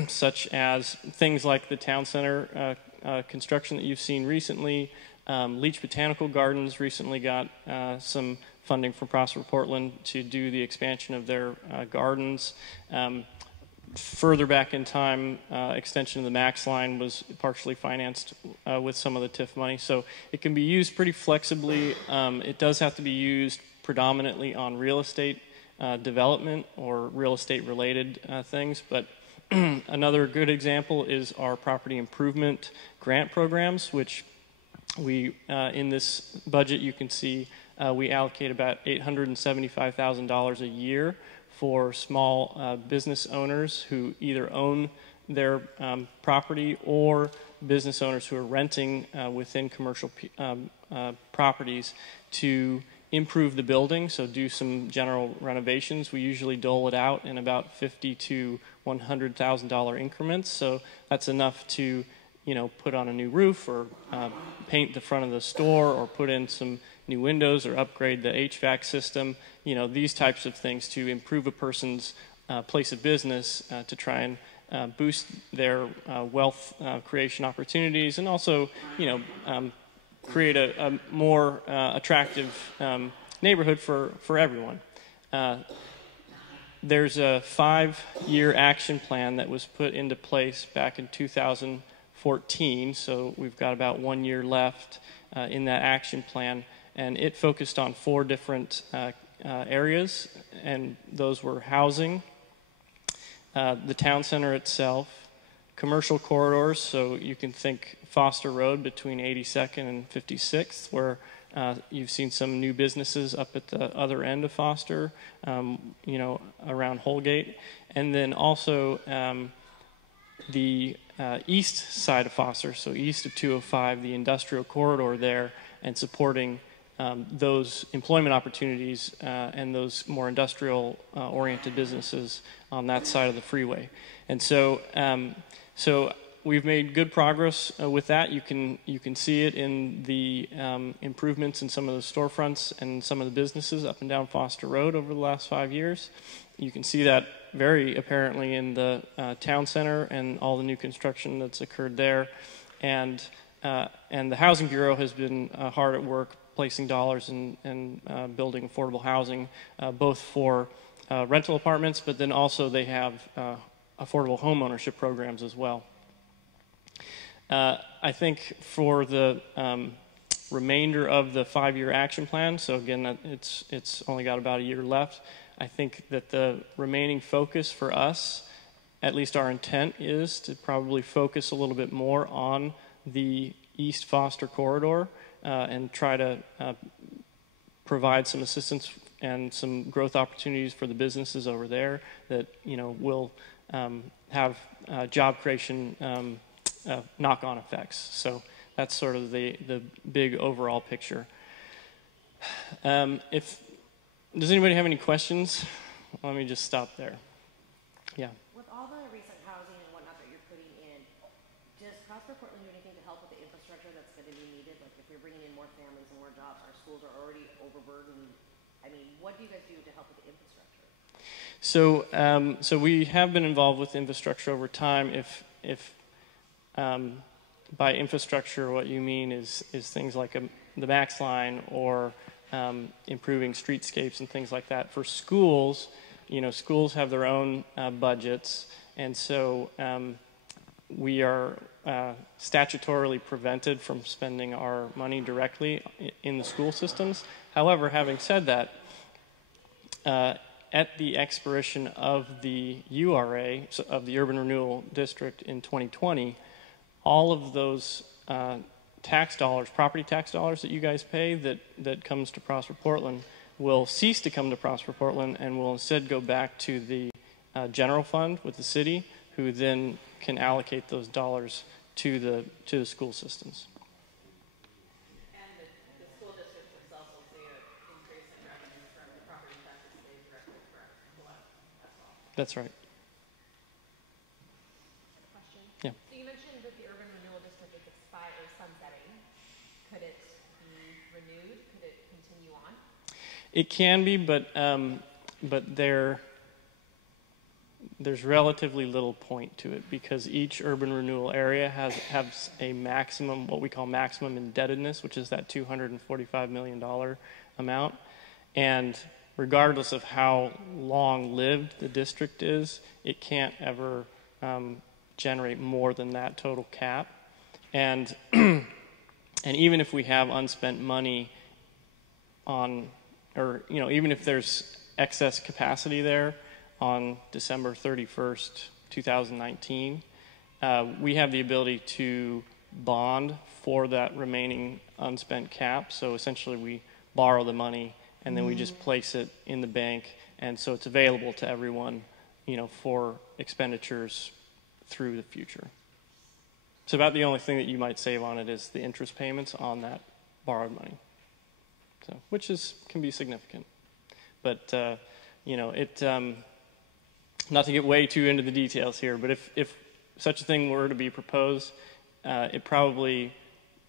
such as things like the town center construction that you've seen recently. Leach Botanical Gardens recently got some funding from Prosper Portland to do the expansion of their gardens. Further back in time, extension of the Max line was partially financed with some of the TIF money. So it can be used pretty flexibly. It does have to be used predominantly on real estate development or real estate related things. But another good example is our property improvement grant programs, which we, in this budget, you can see we allocate about $875,000 a year for small business owners who either own their property, or business owners who are renting within commercial properties to improve the building, so do some general renovations. We usually dole it out in about $50,000 to $100,000 increments, so that's enough to, you know, put on a new roof, or paint the front of the store, or put in some new windows, or upgrade the HVAC system. You know, these types of things to improve a person's place of business, to try and boost their wealth creation opportunities, and also, you know, create a more attractive neighborhood for everyone. There's a 5-year action plan that was put into place back in 2014, so we've got about 1 year left in that action plan, and it focused on 4 different areas, and those were housing, the town center itself, commercial corridors, so you can think Foster Road between 82nd and 56th, where you've seen some new businesses up at the other end of Foster, you know, around Holgate. And then also the east side of Foster, so east of 205, the industrial corridor there, and supporting those employment opportunities and those more industrial oriented businesses on that side of the freeway. And so, so we've made good progress with that. You can see it in the improvements in some of the storefronts and some of the businesses up and down Foster Road over the last 5 years. You can see that very apparently in the town center and all the new construction that's occurred there. And the Housing Bureau has been hard at work placing dollars and building affordable housing, both for rental apartments, but then also they have affordable home ownership programs as well. I think for the remainder of the 5-year action plan, so again, it's only got about a year left, I think that the remaining focus for us, at least our intent, is to probably focus a little bit more on the East Foster corridor and try to provide some assistance and some growth opportunities for the businesses over there that, you know, will have job creation knock-on effects. So that's sort of the big overall picture. Does anybody have any questions? Let me just stop there. Yeah. With all the recent housing and whatnot that you're putting in, does Prosper Portland do anything to help with the infrastructure that's going to be needed? Like if you're bringing in more families and more jobs, our schools are already overburdened. I mean, what do you guys do to help with the infrastructure? So, so we have been involved with infrastructure over time. If by infrastructure, what you mean is things like the Max line, or improving streetscapes and things like that. For schools, you know, schools have their own budgets, and so we are statutorily prevented from spending our money directly in the school systems. However, having said that, at the expiration of the URA, so of the Urban Renewal District in 2020, all of those tax dollars, property tax dollars that you guys pay that comes to Prosper Portland will cease to come to Prosper Portland and will instead go back to the general fund with the city, who then can allocate those dollars to the school systems. And the school district themselves will see an increase in revenue from the property taxes they directly collect as well. That's right. Question? Yeah. So you mentioned that the urban renewal district is sunsetting. Could it be renewed? Could it continue on? It can be, but there's relatively little point to it, because each urban renewal area has a maximum, what we call maximum indebtedness, which is that $245 million amount. And regardless of how long-lived the district is, it can't ever generate more than that total cap. And and even if we have unspent money on, or you know, even if there's excess capacity there on December 31st, 2019, we have the ability to bond for that remaining unspent cap. So essentially we borrow the money and then we just place it in the bank, and so it's available to everyone, you know, for expenditures through the future. So about the only thing that you might save on it is the interest payments on that borrowed money, so which can be significant. But you know, not to get way too into the details here, but if such a thing were to be proposed, it probably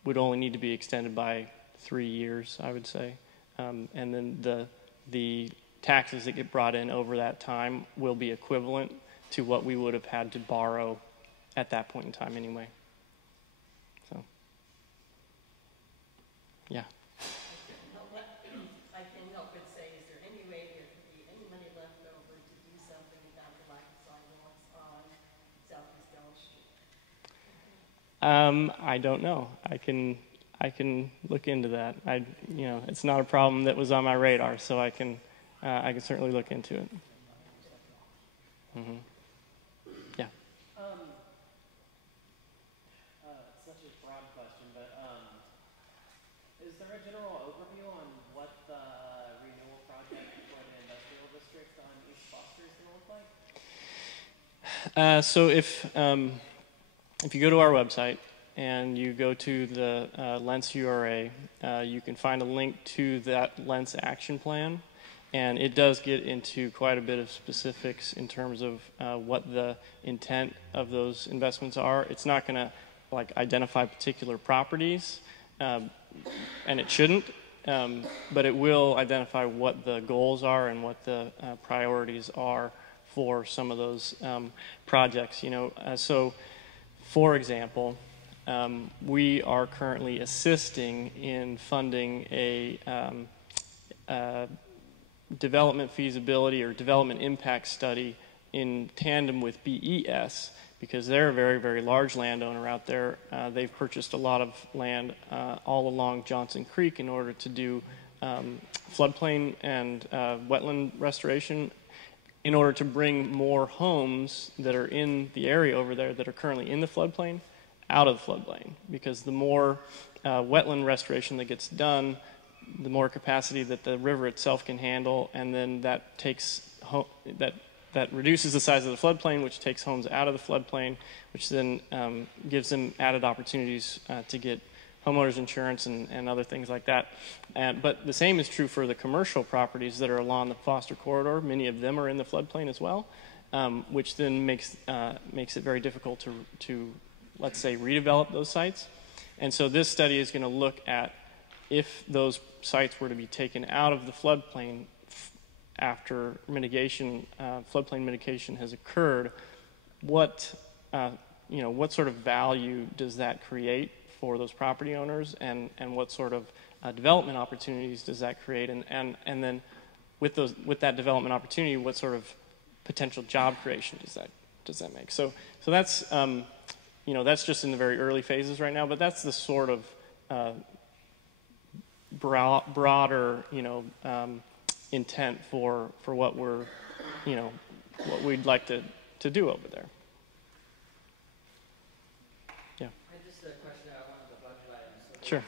would only need to be extended by 3 years, I would say, and then the taxes that get brought in over that time will be equivalent to what we would have had to borrow at that point in time anyway. So, yeah. I can help but say, is there any way there could be any money left over to do something about the lack of sidewalks on Southeast Elm Street? I don't know. I can look into that. You know, it's not a problem that was on my radar, so I can certainly look into it. Mm-hmm. Yeah. Such a broad question, but is there a general overview on what the renewal project for the industrial district on East Foster is going to look like? So if you go to our website and you go to the Lentz URA, you can find a link to that Lentz action plan, and it does get into quite a bit of specifics in terms of what the intent of those investments are. It's not going to identify particular properties, and it shouldn't, but it will identify what the goals are and what the priorities are for some of those projects. You know, so for example, we are currently assisting in funding a development feasibility or development impact study in tandem with BES, because they're a very, very large landowner out there. They've purchased a lot of land all along Johnson Creek in order to do floodplain and wetland restoration, in order to bring more homes that are in the area over there that are currently in the floodplain out of the floodplain. Because the more wetland restoration that gets done, the more capacity that the river itself can handle, and then that takes that reduces the size of the floodplain, which takes homes out of the floodplain, which then gives them added opportunities to get homeowners insurance and other things like that. But the same is true for the commercial properties that are along the Foster corridor. Many of them are in the floodplain as well, which then makes it very difficult to, let's say, redevelop those sites. And so this study is going to look at if those sites were to be taken out of the floodplain after mitigation, floodplain mitigation has occurred, what sort of value does that create for those property owners, and what sort of development opportunities does that create, and then with that development opportunity, what sort of potential job creation does that make? So that's that's just in the very early phases right now, but that's the sort of broader intent for what we're what we'd like to do over there. Yeah. Just a question on one of the budget items. So sure.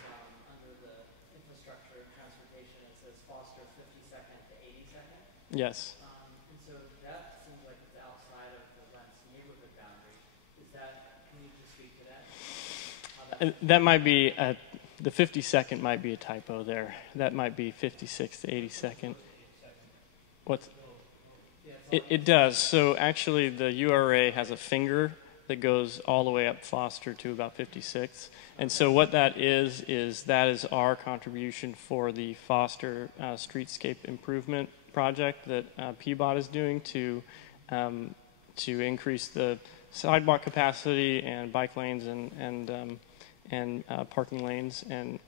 Under the infrastructure and transportation, it says Foster 52nd to 82nd. Yes. And so that seems like it's outside of the Lentz neighborhood boundary. Can you just speak to that? That might be the 52nd might be a typo there. That might be 56th to 82nd. What's it does. So actually, the URA has a finger that goes all the way up Foster to about 56th. And so what that is our contribution for the Foster streetscape improvement project that PBOT is doing to increase the sidewalk capacity and bike lanes and parking lanes, and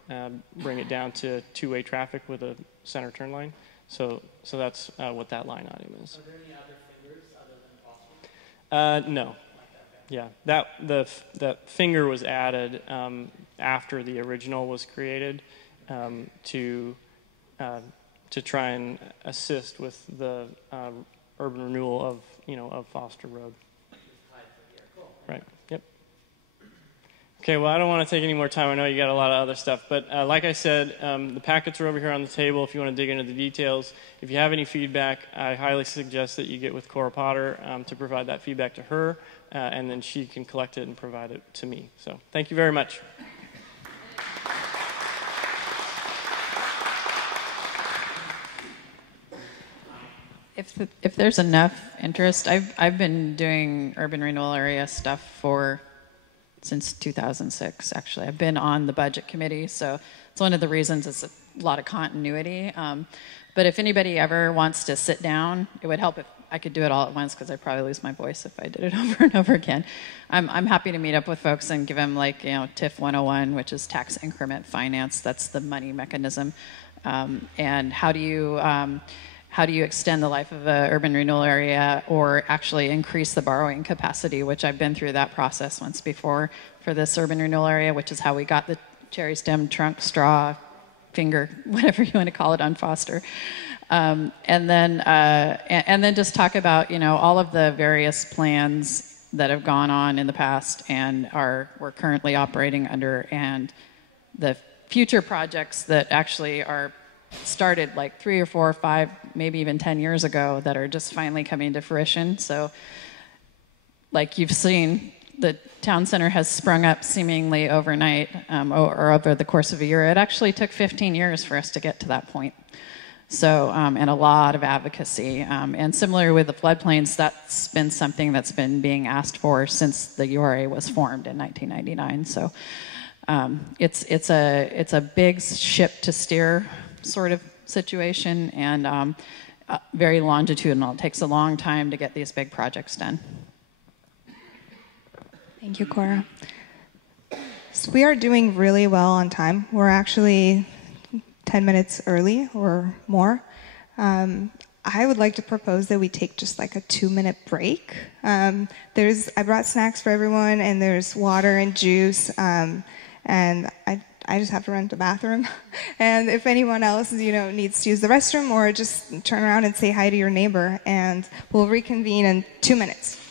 bring it down to two-way traffic with a center turn lane. So that's what that line item is. Are there any other fingers other than Foster? No. Yeah, that finger was added after the original was created to try and assist with the urban renewal of Foster Road. Right. Yep. Okay, well, I don't want to take any more time. I know you got a lot of other stuff. But like I said, the packets are over here on the table if you want to dig into the details. If you have any feedback, I highly suggest that you get with Cora Potter to provide that feedback to her, and then she can collect it and provide it to me. So thank you very much. If there's enough interest, I've been doing urban renewal area stuff since 2006. Actually, I've been on the budget committee, so it's one of the reasons it's a lot of continuity. But if anybody ever wants to sit down, it would help if I could do it all at once, because I'd probably lose my voice if I did it over and over again. I'm happy to meet up with folks and give them, like, TIF 101, which is tax increment finance. That's the money mechanism, and how do you extend the life of an urban renewal area or actually increase the borrowing capacity, which I've been through that process once before for this urban renewal area, which is how we got the cherry stem, trunk, straw, finger, whatever you want to call it, on Foster. And then just talk about, all of the various plans that have gone on in the past and we're currently operating under, and the future projects that actually are started like 3 or 4 or 5, maybe even 10 years ago, that are just finally coming to fruition. So, like you've seen, the town center has sprung up seemingly overnight, or over the course of a year. It actually took 15 years for us to get to that point. So, and a lot of advocacy. And similar with the floodplains, that's been something that's been being asked for since the URA was formed in 1999. So, it's a big ship to steer sort of situation, and very longitudinal. It takes a long time to get these big projects done. Thank you, Cora. So we are doing really well on time. We're actually 10 minutes early or more. I would like to propose that we take just like a 2-minute break. I brought snacks for everyone, and there's water and juice, and I just have to run to the bathroom. And if anyone else, needs to use the restroom, or just turn around and say hi to your neighbor, and we'll reconvene in 2 minutes.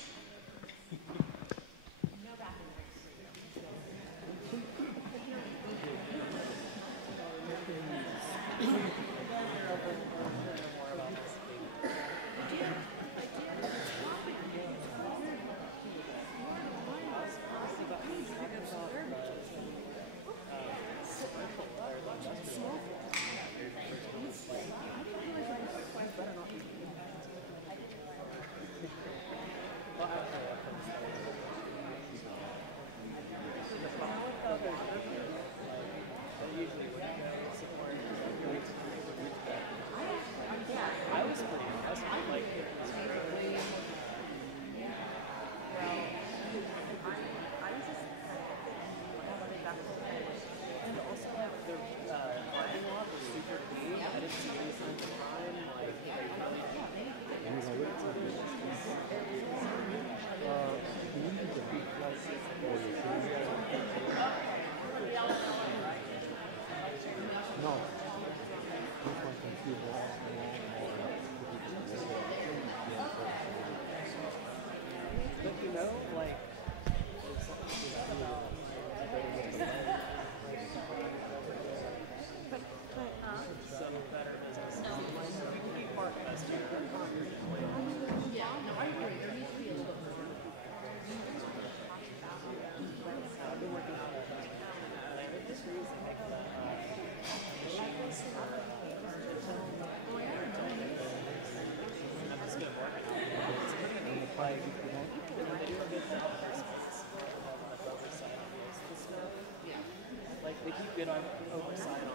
They keep good oversight on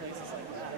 places like that.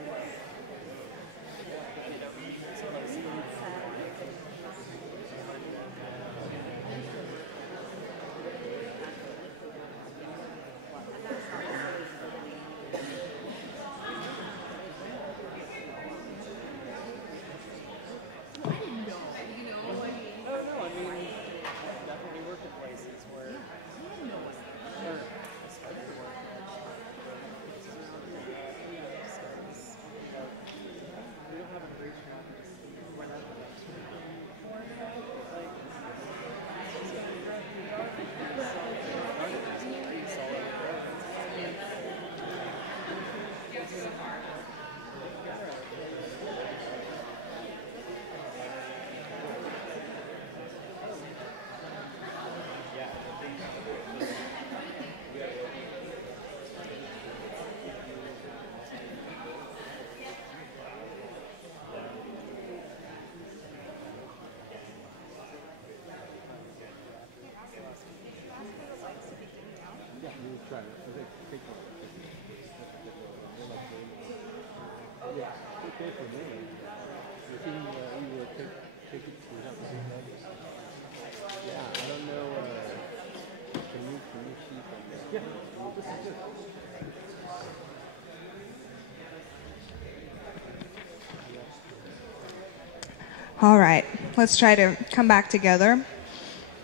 All right, let's try to come back together.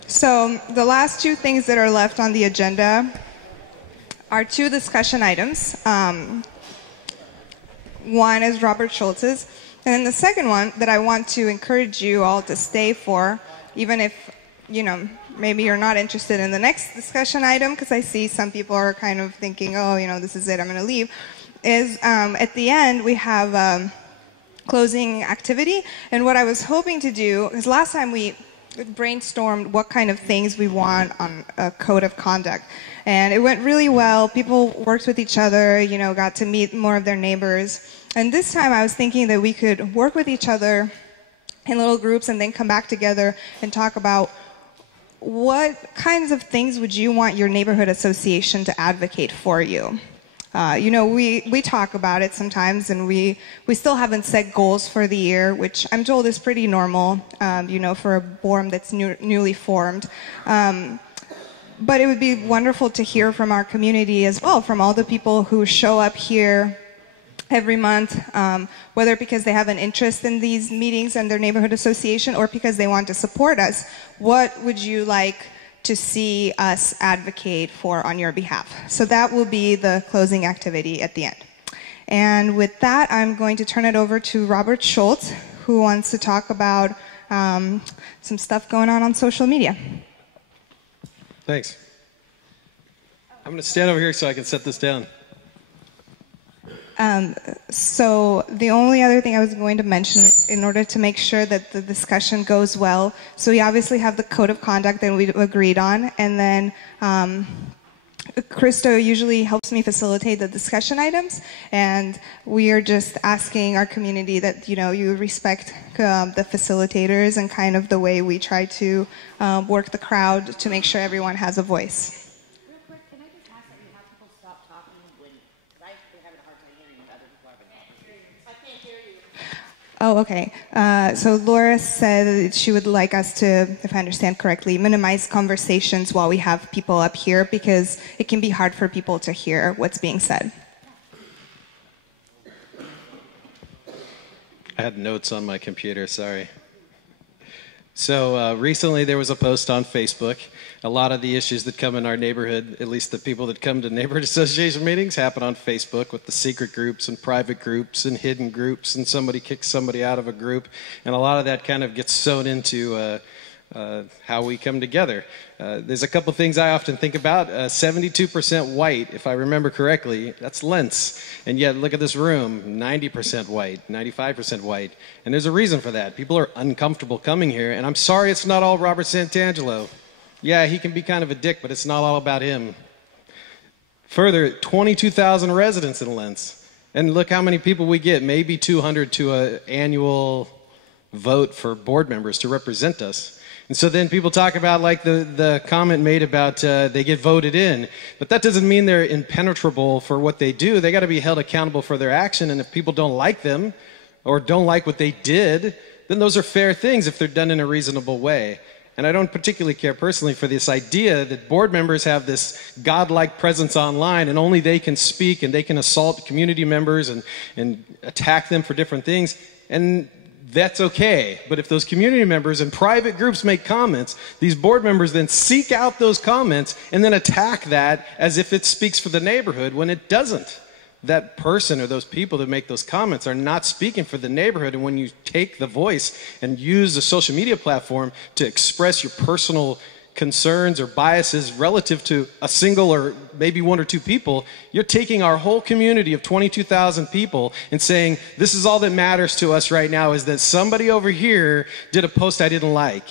So the last two things that are left on the agenda are two discussion items. One is Robert Schultz's, and then the second one that I want to encourage you all to stay for, even if, you know, maybe you're not interested in the next discussion item, because I see some people are kind of thinking, oh, you know, this is it, I'm going to leave, is at the end we have closing activity. And what I was hoping to do, because last time we brainstormed what kind of things we want on a code of conduct, and it went really well. People worked with each other, you know, got to meet more of their neighbors. And this time I was thinking that we could work with each other in little groups and then come back together and talk about what kinds of things would you want your neighborhood association to advocate for you. You know, we talk about it sometimes, and we still haven't set goals for the year, which I'm told is pretty normal, you know, for a board that's newly formed. But it would be wonderful to hear from our community as well, from all the people who show up here every month, whether because they have an interest in these meetings and their neighborhood association or because they want to support us. What would you like to see us advocate for on your behalf? So that will be the closing activity at the end. And with that, I'm going to turn it over to Robert Schultz, who wants to talk about some stuff going on social media. Thanks. I'm going to stand over here so I can set this down. So the only other thing I was going to mention in order to make sure that the discussion goes well, so we obviously have the code of conduct that we agreed on, and then Christo usually helps me facilitate the discussion items, and we are just asking our community that, you know, you respect the facilitators and kind of the way we try to work the crowd to make sure everyone has a voice. Oh, okay. So Laura said that she would like us to, if I understand correctly, minimize conversations while we have people up here because it can be hard for people to hear what's being said. I had notes on my computer, sorry. So recently there was a post on Facebook. A lot of the issues that come in our neighborhood, at least the people that come to neighborhood association meetings, happen on Facebook with the secret groups and private groups and hidden groups, and somebody kicks somebody out of a group. And a lot of that kind of gets sewn into how we come together. There's a couple things I often think about. 72% white, if I remember correctly, that's Lentz. And yet, look at this room, 90% white, 95% white. And there's a reason for that. People are uncomfortable coming here, and I'm sorry it's not all Robert Santangelo. Yeah, he can be kind of a dick, but it's not all about him. Further, 22,000 residents in Lentz. And look how many people we get, maybe 200 to an annual vote for board members to represent us. And so then people talk about, like the comment made about they get voted in. But that doesn't mean they're impenetrable for what they do. They got to be held accountable for their action. And if people don't like them or don't like what they did, then those are fair things if they're done in a reasonable way. And I don't particularly care personally for this idea that board members have this godlike presence online and only they can speak and they can assault community members and attack them for different things. And that's okay. But if those community members and private groups make comments, these board members then seek out those comments and then attack that as if it speaks for the neighborhood when it doesn't. That person or those people that make those comments are not speaking for the neighborhood. And when you take the voice and use the social media platform to express your personal concerns or biases relative to a single or maybe one or two people, you're taking our whole community of 22,000 people and saying, this is all that matters to us right now is that somebody over here did a post I didn't like.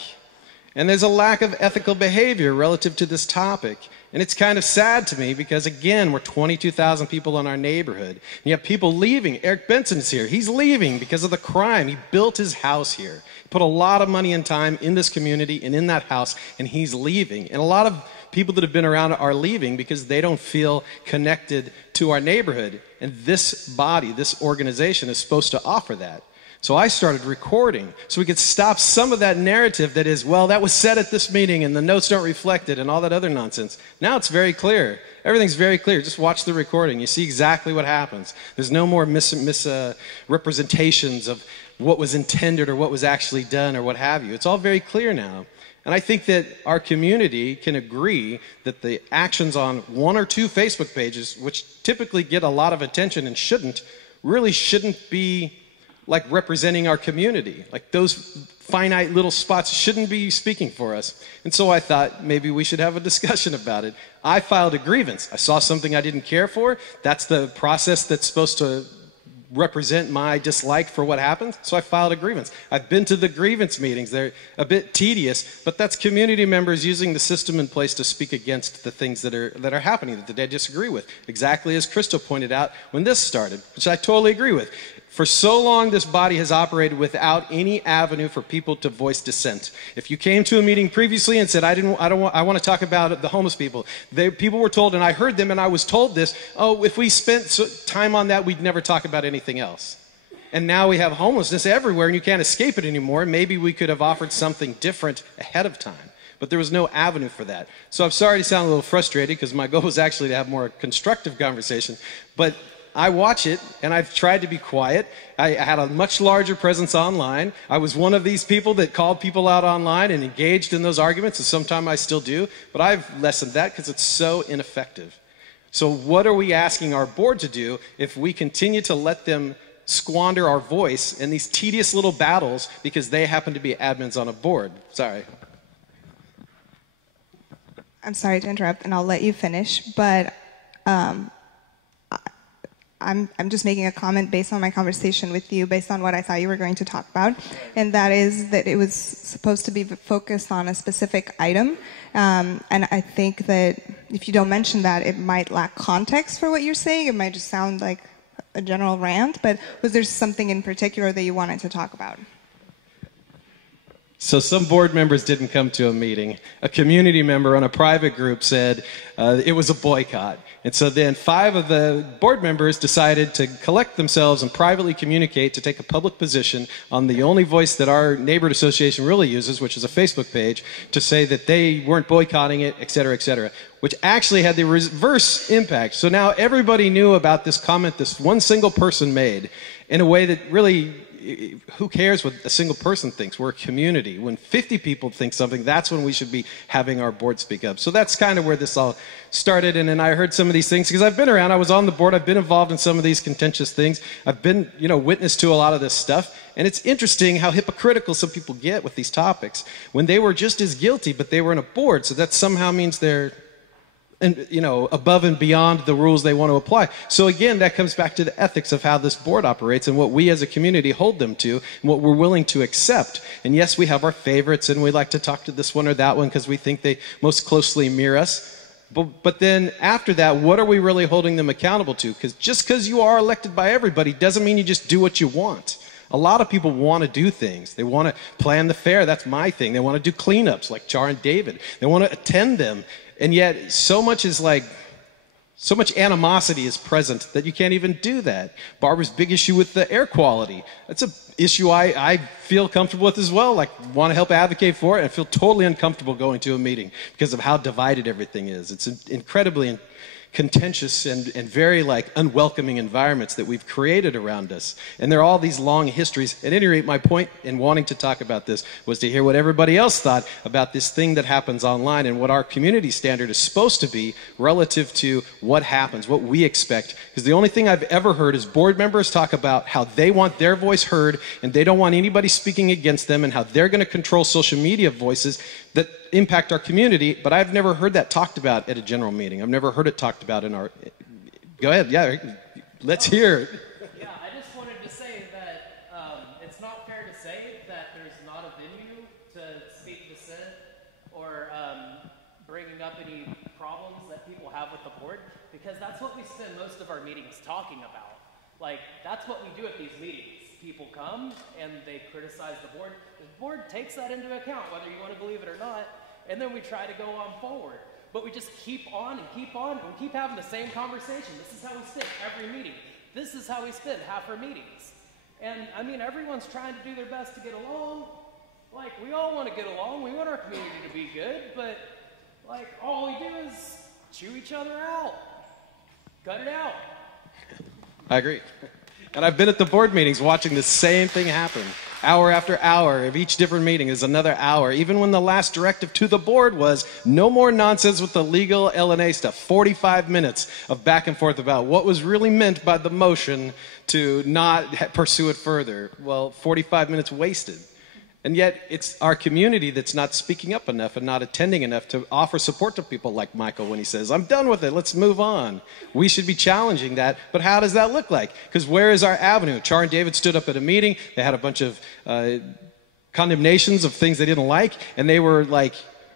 And there's a lack of ethical behavior relative to this topic. And it's kind of sad to me because, again, we're 22,000 people in our neighborhood. And you have people leaving. Eric Benson's here. He's leaving because of the crime. He built his house here. He put a lot of money and time in this community and in that house, and he's leaving. And a lot of People that have been around are leaving because they don't feel connected to our neighborhood. And this body, this organization is supposed to offer that. So I started recording so we could stop some of that narrative that is, well, that was said at this meeting and the notes don't reflect it and all that other nonsense. Now it's very clear. Everything's very clear. Just watch the recording. You see exactly what happens. There's no more misrepresentations of what was intended or what was actually done or what have you. It's all very clear now. And I think that our community can agree that the actions on one or two Facebook pages, which typically get a lot of attention and really shouldn't be like representing our community. Like those finite little spots shouldn't be speaking for us. And so I thought maybe we should have a discussion about it. I filed a grievance. I saw something I didn't care for. That's the process that's supposed to represent my dislike for what happened. So I filed a grievance. I've been to the grievance meetings. They're a bit tedious, but that's community members using the system in place to speak against the things that are happening that they disagree with. Exactly as Crystal pointed out when this started, which I totally agree with. For so long, this body has operated without any avenue for people to voice dissent. If you came to a meeting previously and said, I want to talk about the homeless people, people were told, and I heard them and I was told this, oh, if we spent time on that, we'd never talk about anything else. And now we have homelessness everywhere and you can't escape it anymore. Maybe we could have offered something different ahead of time. But there was no avenue for that. So I'm sorry to sound a little frustrated because my goal was actually to have more constructive conversation. But I watch it, and I've tried to be quiet. I had a much larger presence online. I was one of these people that called people out online and engaged in those arguments, and sometimes I still do. But I've lessened that because it's so ineffective. So what are we asking our board to do if we continue to let them squander our voice in these tedious little battles because they happen to be admins on a board? Sorry. I'm sorry to interrupt, and I'll let you finish, but I'm just making a comment based on my conversation with you, based on what I thought you were going to talk about, and that is that it was supposed to be focused on a specific item, and I think that if you don't mention that, it might lack context for what you're saying. It might just sound like a general rant, but was there something in particular that you wanted to talk about? So some board members didn't come to a meeting. A community member on a private group said it was a boycott. And so then 5 of the board members decided to collect themselves and privately communicate to take a public position on the only voice that our neighborhood association really uses, which is a Facebook page, to say that they weren't boycotting it, et cetera, which actually had the reverse impact. So now everybody knew about this comment this one single person made in a way that really, who cares what a single person thinks? We're a community. When 50 people think something, that's when we should be having our board speak up. So that's kind of where this all started. And then I heard some of these things because I've been around. I was on the board. I've been involved in some of these contentious things. I've been, witness to a lot of this stuff. And it's interesting how hypocritical some people get with these topics when they were just as guilty, but they were on a board. So that somehow means they're above and beyond the rules they want to apply. So again, that comes back to the ethics of how this board operates and what we as a community hold them to and what we're willing to accept. And yes, we have our favorites and we like to talk to this one or that one because we think they most closely mirror us. But then after that, what are we really holding them accountable to? Because just because you are elected by everybody doesn't mean you just do what you want. A lot of people want to do things. They want to plan the fair. That's my thing. They want to do cleanups like Char and David. They want to attend them. And yet, so much animosity is present that you can't even do that. Barbara's big issue with the air quality. That's an issue I feel comfortable with as well. Like, want to help advocate for it, and I feel totally uncomfortable going to a meeting because of how divided everything is. It's incredibly contentious and very unwelcoming environments that we've created around us. And there are all these long histories. At any rate, my point in wanting to talk about this was to hear what everybody else thought about this thing that happens online and what our community standard is supposed to be relative to what happens, what we expect. Because the only thing I've ever heard is board members talk about how they want their voice heard and they don't want anybody speaking against them and how they're going to control social media voices that impact our community, but I've never heard that talked about at a general meeting. I've never heard it talked about in our... Go ahead, yeah, let's hear it. Yeah, I just wanted to say that it's not fair to say that there's not a venue to speak dissent or bringing up any problems that people have with the board, because that's what we spend most of our meetings talking about. That's what we do at these meetings. People come and they criticize the board. The board takes that into account, whether you want to believe it or not, and then we try to go on forward. But we just keep on and keep on, and we keep having the same conversation. This is how we spend every meeting. This is how we spend half our meetings. And I mean, everyone's trying to do their best to get along. Like, we all want to get along. We want our community to be good, but like, all we do is chew each other out. Gut it out. I agree. And I've been at the board meetings watching the same thing happen. Hour after hour of each different meeting is another hour. Even when the last directive to the board was no more nonsense with the legal LNA stuff. 45 minutes of back and forth about what was really meant by the motion to not pursue it further. Well, 45 minutes wasted. And yet it's our community that's not speaking up enough and not attending enough to offer support to people like Michael when he says, I'm done with it, let's move on. We should be challenging that, but how does that look like? Because where is our avenue? Char and David stood up at a meeting, they had a bunch of condemnations of things they didn't like, and they were like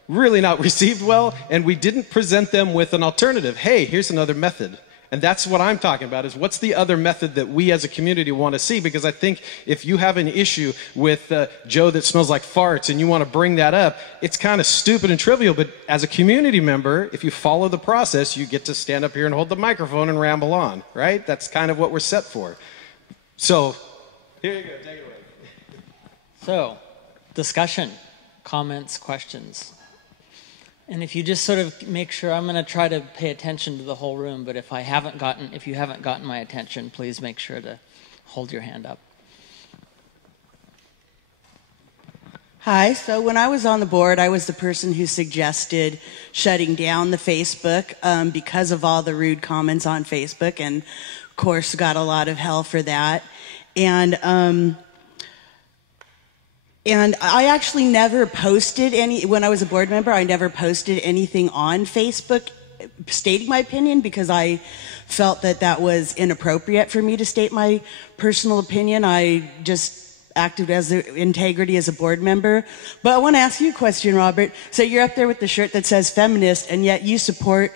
really not received well, and we didn't present them with an alternative. Hey, here's another method. And that's what I'm talking about, is what's the other method that we as a community want to see? Because I think if you have an issue with Joe that smells like farts and you want to bring that up, it's kind of stupid and trivial. But as a community member, if you follow the process, you get to stand up here and hold the microphone and ramble on, right? That's kind of what we're set for. So, here you go, take it away. So, discussion, comments, questions. And if you just sort of make sure, I'm going to try to pay attention to the whole room, but if you haven't gotten my attention, please make sure to hold your hand up. Hi, so when I was on the board, I was the person who suggested shutting down the Facebook because of all the rude comments on Facebook, and of course got a lot of hell for that. And I actually never posted when I was a board member, I never posted anything on Facebook stating my opinion because I felt that that was inappropriate for me to state my personal opinion. I just acted as integrity as a board member. But I want to ask you a question, Robert. So you're up there with the shirt that says feminist, and yet you support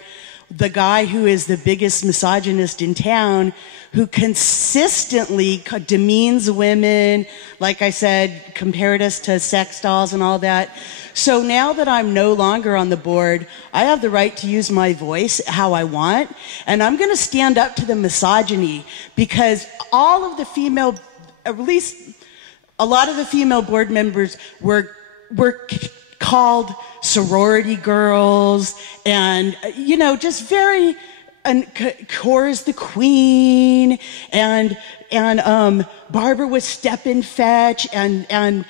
the guy who is the biggest misogynist in town, who consistently demeans women, like I said, compared us to sex dolls and all that. So now that I'm no longer on the board, I have the right to use my voice how I want, and I'm going to stand up to the misogyny, because all of the female, at least a lot of the female board members were called sorority girls, and just very, and Cora's the queen, and Barbara was step and fetch, and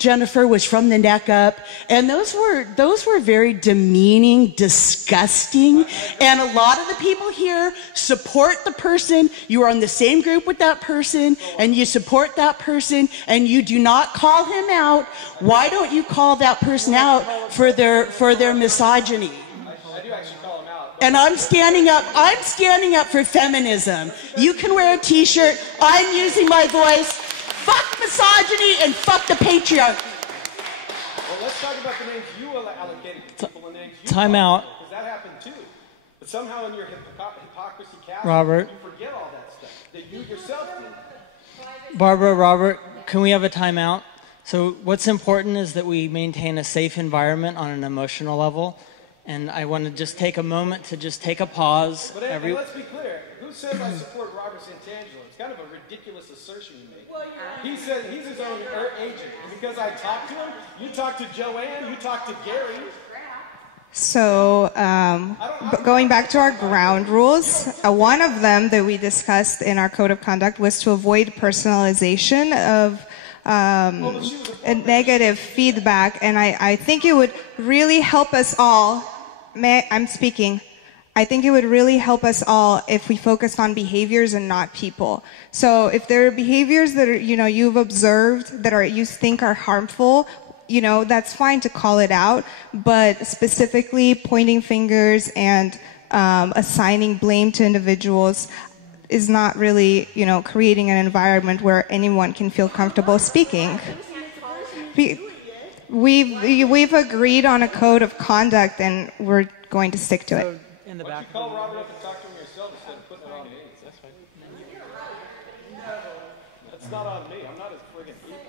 Jennifer was from the neck up, and those were very demeaning, disgusting, and a lot of the people here support the person. You are on the same group with that person, and you support that person, and you do not call him out. Why don't you call that person out for their misogyny? I do actually call him out. And I'm standing up for feminism. You can wear a t-shirt. I'm using my voice. Fuck misogyny and fuck the patriarchy. Well, let's talk about the names you allocated to people and the names you Time out. Because that happened too. But somehow in your hypocrisy cast, Robert. you forget all that stuff that you yourself did. Barbara, Robert, can we have a timeout? So what's important is that we maintain a safe environment on an emotional level. And I want to just take a moment to just take a pause. But and let's be clear. Who says I support Robert Santangelo? It's kind of a ridiculous assertion you make. He said he's his own agent. And because I talked to him, you talked to Joanne, you talked to Gary. So going back to our ground rules, one of them that we discussed in our code of conduct was to avoid personalization of a negative feedback, and I think it would really help us all. I'm speaking. I think it would really help us all if we focused on behaviors and not people. So if there are behaviors that are, you've observed that you think are harmful, that's fine to call it out, but specifically pointing fingers and assigning blame to individuals is not really, creating an environment where anyone can feel comfortable speaking. We've agreed on a code of conduct, and we're going to stick to it. In the back. Call Robert up and talk to him yourself instead of putting it on me. That's fine. That's not on me. I'm not his friggin' people.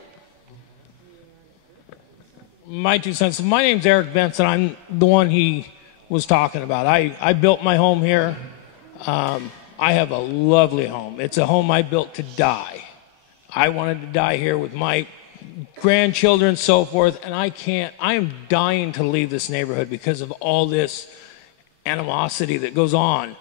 My 2 cents. My name's Eric Benson. I'm the one he was talking about. I built my home here. I have a lovely home. It's a home I built to die. I wanted to die here with my grandchildren, so forth, and I am dying to leave this neighborhood because of all this animosity that goes on.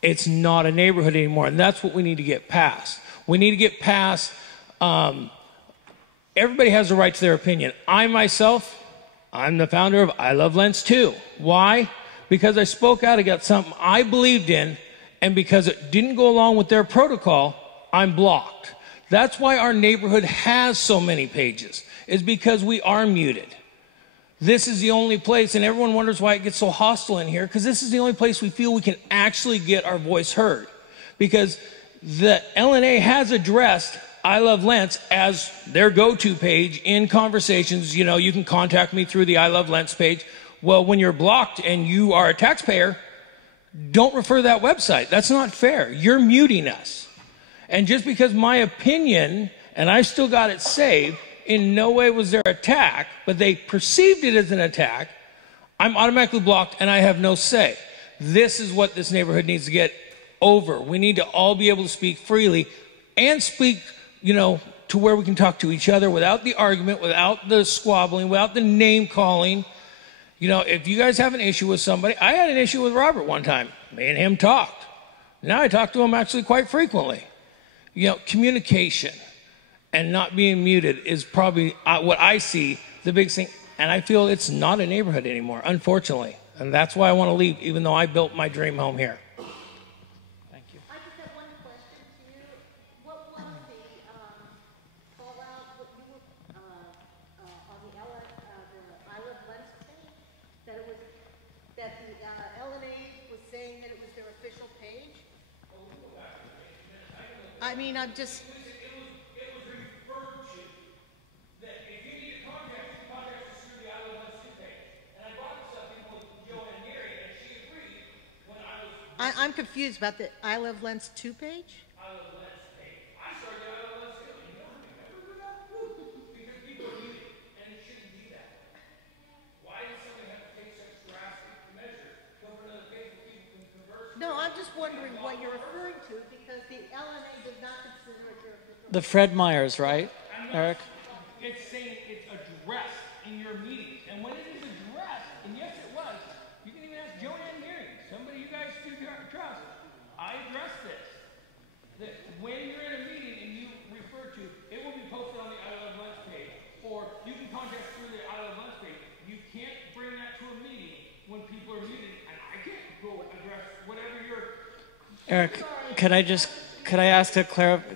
It's not a neighborhood anymore, and that's what we need to get past. We need to get past, everybody has a right to their opinion. I'm the founder of I Love Lents too. Why? Because I spoke out against something I believed in, and because it didn't go along with their protocol, I'm blocked. That's why our neighborhood has so many pages, is because we are muted. This is the only place, and everyone wonders why it gets so hostile in here, because this is the only place we feel we can actually get our voice heard. Because the LNA has addressed I Love Lents as their go-to page in conversations. You know, you can contact me through the I Love Lents page. Well, when you're blocked and you are a taxpayer, don't refer to that website. That's not fair. You're muting us. And just because my opinion, and I still got it saved, in no way was there attack, but they perceived it as an attack, I'm automatically blocked and I have no say. This is what this neighborhood needs to get over. We need to all be able to speak freely and speak, you know, to where we can talk to each other without the argument, without the squabbling, without the name calling. You know, if you guys have an issue with somebody, I had an issue with Robert one time. Me and him talked. Now I talk to him actually quite frequently. You know, communication and not being muted is probably what I see the biggest thing. And I feel it's not a neighborhood anymore, unfortunately. And that's why I want to leave, even though I built my dream home here. I just have one question to you. What was the fallout what you were on the I Love Lents page? That it was that the LNA was saying that it was their official page? I mean, I'm just. I'm confused about the I Love Lents 2 page? I Love Lents page. I started I Love Lents too. You don't remember that? Because people are muted, and it shouldn't be that way. Why does somebody have to take such drastic measures? Go for another page where people can converse. No, I'm just wondering what you're referring to, because the LNA does not consider it their official. The Fred Meyers, right, Eric? It's saying it's addressed in your meetings. And when it is addressed, and yes, it was, you can even ask Joanne Geary, somebody you guys do trust. I addressed this. That when you're in a meeting and you refer to, it will be posted on the I Love Lunch page, or you can contact through the I Love Lunch page. You can't bring that to a meeting when people are muted, and I can't go address whatever you're. Eric, could I ask to clarify?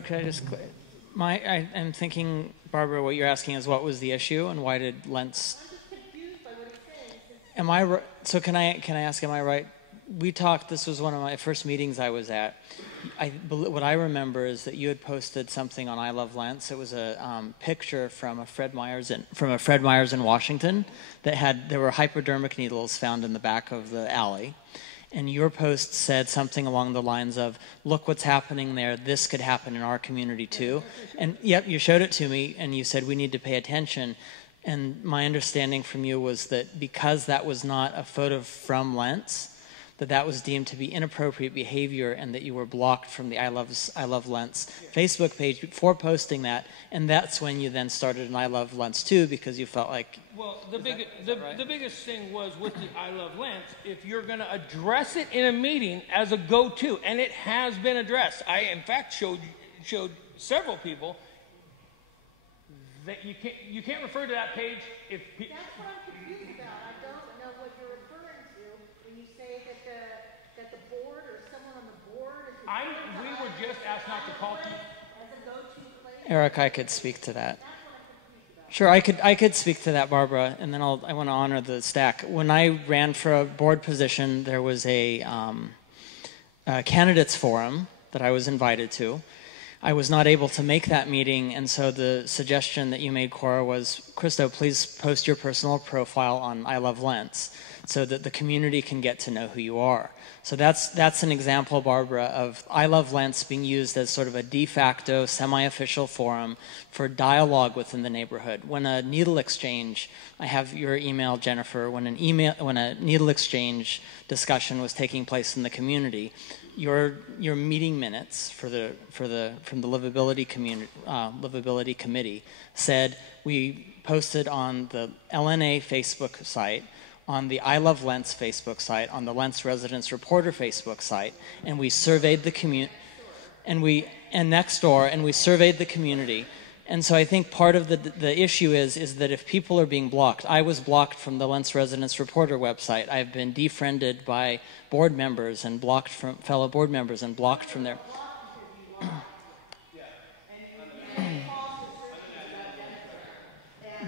I'm thinking, Barbara, what you're asking is what was the issue and why did Lents? I'm just confused by what he's saying. Am I right? So can I ask? Am I right? We talked. This was one of my first meetings I was at. What I remember is that you had posted something on I Love Lents. It was a picture from a Fred Meyers in Washington there were hypodermic needles found in the back of the alley. And your post said something along the lines of, look what's happening there, this could happen in our community too. And yep, you showed it to me and you said we need to pay attention. And my understanding from you was that because that was not a photo from Lents, that was deemed to be inappropriate behavior and that you were blocked from the I Love Lents Facebook page before posting that. And that's when you then started an I Love Lents too, because you felt like... Well, the biggest thing was with the I Love Lents, if you're going to address it in a meeting as a go-to, and it has been addressed. I, in fact, showed several people that you can't refer to that page if... That's what I'm confused about. I don't know what you're referring to when you say that the board or someone on the board is... We were just asked not to call people. As a go-to place? Eric, I could speak to that. Sure, I could speak to that, Barbara, and then I want to honor the stack. When I ran for a board position, there was a candidates forum that I was invited to. I was not able to make that meeting, and so the suggestion that you made, Cora, was, Christo, please post your personal profile on I Love Lents. so that the community can get to know who you are. So that's an example, Barbara, of I Love Lents being used as sort of a de facto, semi-official forum for dialogue within the neighborhood. When a needle exchange, I have your email, Jennifer, when a needle exchange discussion was taking place in the community, your meeting minutes from the livability committee said we posted on the LNA Facebook site, on the I Love Lents Facebook site, on the Lents Residence Reporter Facebook site, and we surveyed the community, and next door, and we surveyed the community. And so I think part of the issue is that if people are being blocked, I was blocked from the Lents Residence Reporter website. I've been defriended by board members and blocked from fellow board members and blocked from their.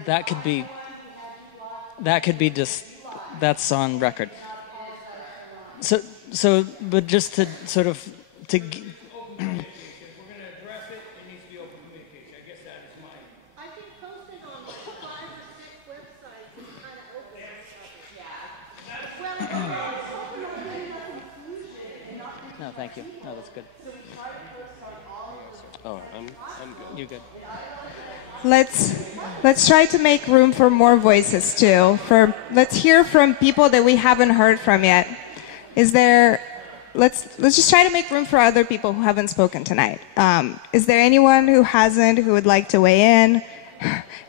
That could be just. That's on record. So, but just to sort of to. If we're going to address it, it needs to be open communication. I guess that is mine. I think posting on 5 or 6 websites is kind of open. Yeah. No, thank you. No, that's good. Oh, I'm good. You're good. Let's try to make room for more voices too. Let's hear from people that we haven't heard from yet. Let's just try to make room for other people who haven't spoken tonight. Is there anyone who hasn't who would like to weigh in?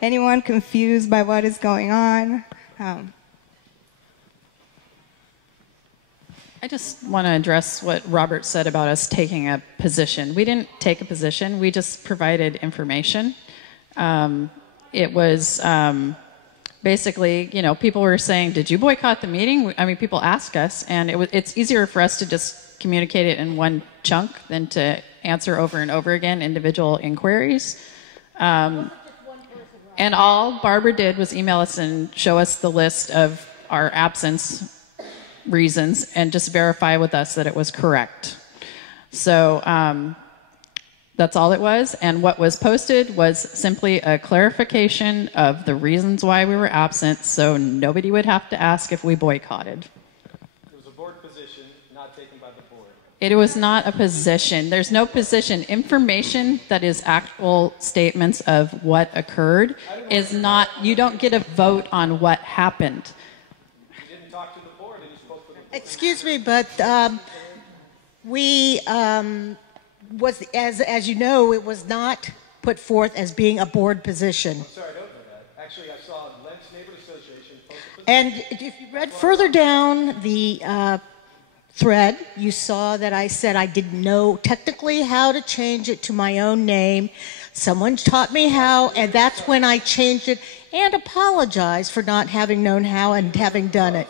Anyone confused by what is going on? I just want to address what Robert said about us taking a position. We didn't take a position. We just provided information. It was basically, people were saying, did you boycott the meeting? I mean, people ask us, and it's easier for us to just communicate it in one chunk than to answer over and over again individual inquiries. And all Barbara did was email us and show us the list of our absence reasons and just verify with us that it was correct. So that's all it was. And what was posted was simply a clarification of the reasons why we were absent, so nobody would have to ask if we boycotted. It was a board position not taken by the board. It was not a position. There's no position. Information that is actual statements of what occurred is not, you don't get a vote on what happened. You didn't talk to the board and you spoke with the board. Excuse me, but we was, as you know, it was not put forth as being a board position. I'm sorry, I don't know that. Actually, I saw Lents Neighborhood Association post a And if you read further down the thread, you saw that I said I didn't know technically how to change it to my own name. Someone taught me how, and that's when I changed it and apologized for not having known how and having done it.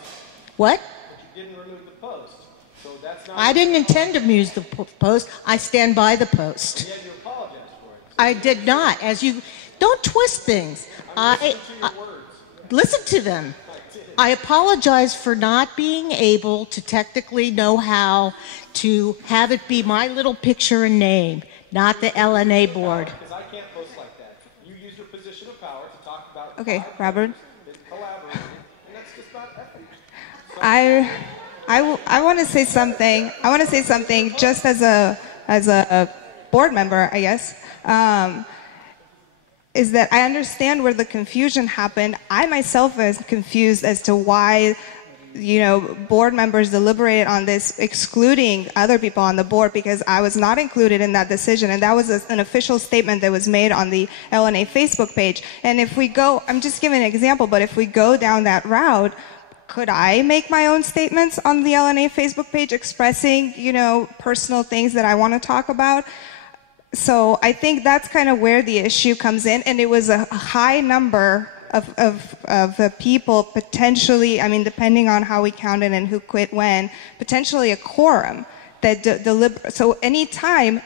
What? But you didn't remove the post. So that's not. I didn't intend to use the post. I stand by the post. And yet you apologized for it. I did not. As you don't twist things. Listen to them. I apologize for not being able to technically know how to have it be my little picture and name, not the LNA board. Because I can't post like that. You use your position of power to talk about. Okay, Robert. Collaborating, and that's just not ethical. I want to say something. I want to say something just as a board member, I guess. Is that I understand where the confusion happened. I myself was confused as to why, board members deliberated on this, excluding other people on the board, because I was not included in that decision, and that was an official statement that was made on the LNA Facebook page. And if we go, I'm just giving an example, but if we go down that route, could I make my own statements on the LNA Facebook page expressing, personal things that I want to talk about? So I think that's kind of where the issue comes in, and it was a high number of people potentially, depending on how we counted and who quit when, potentially a quorum that so anytime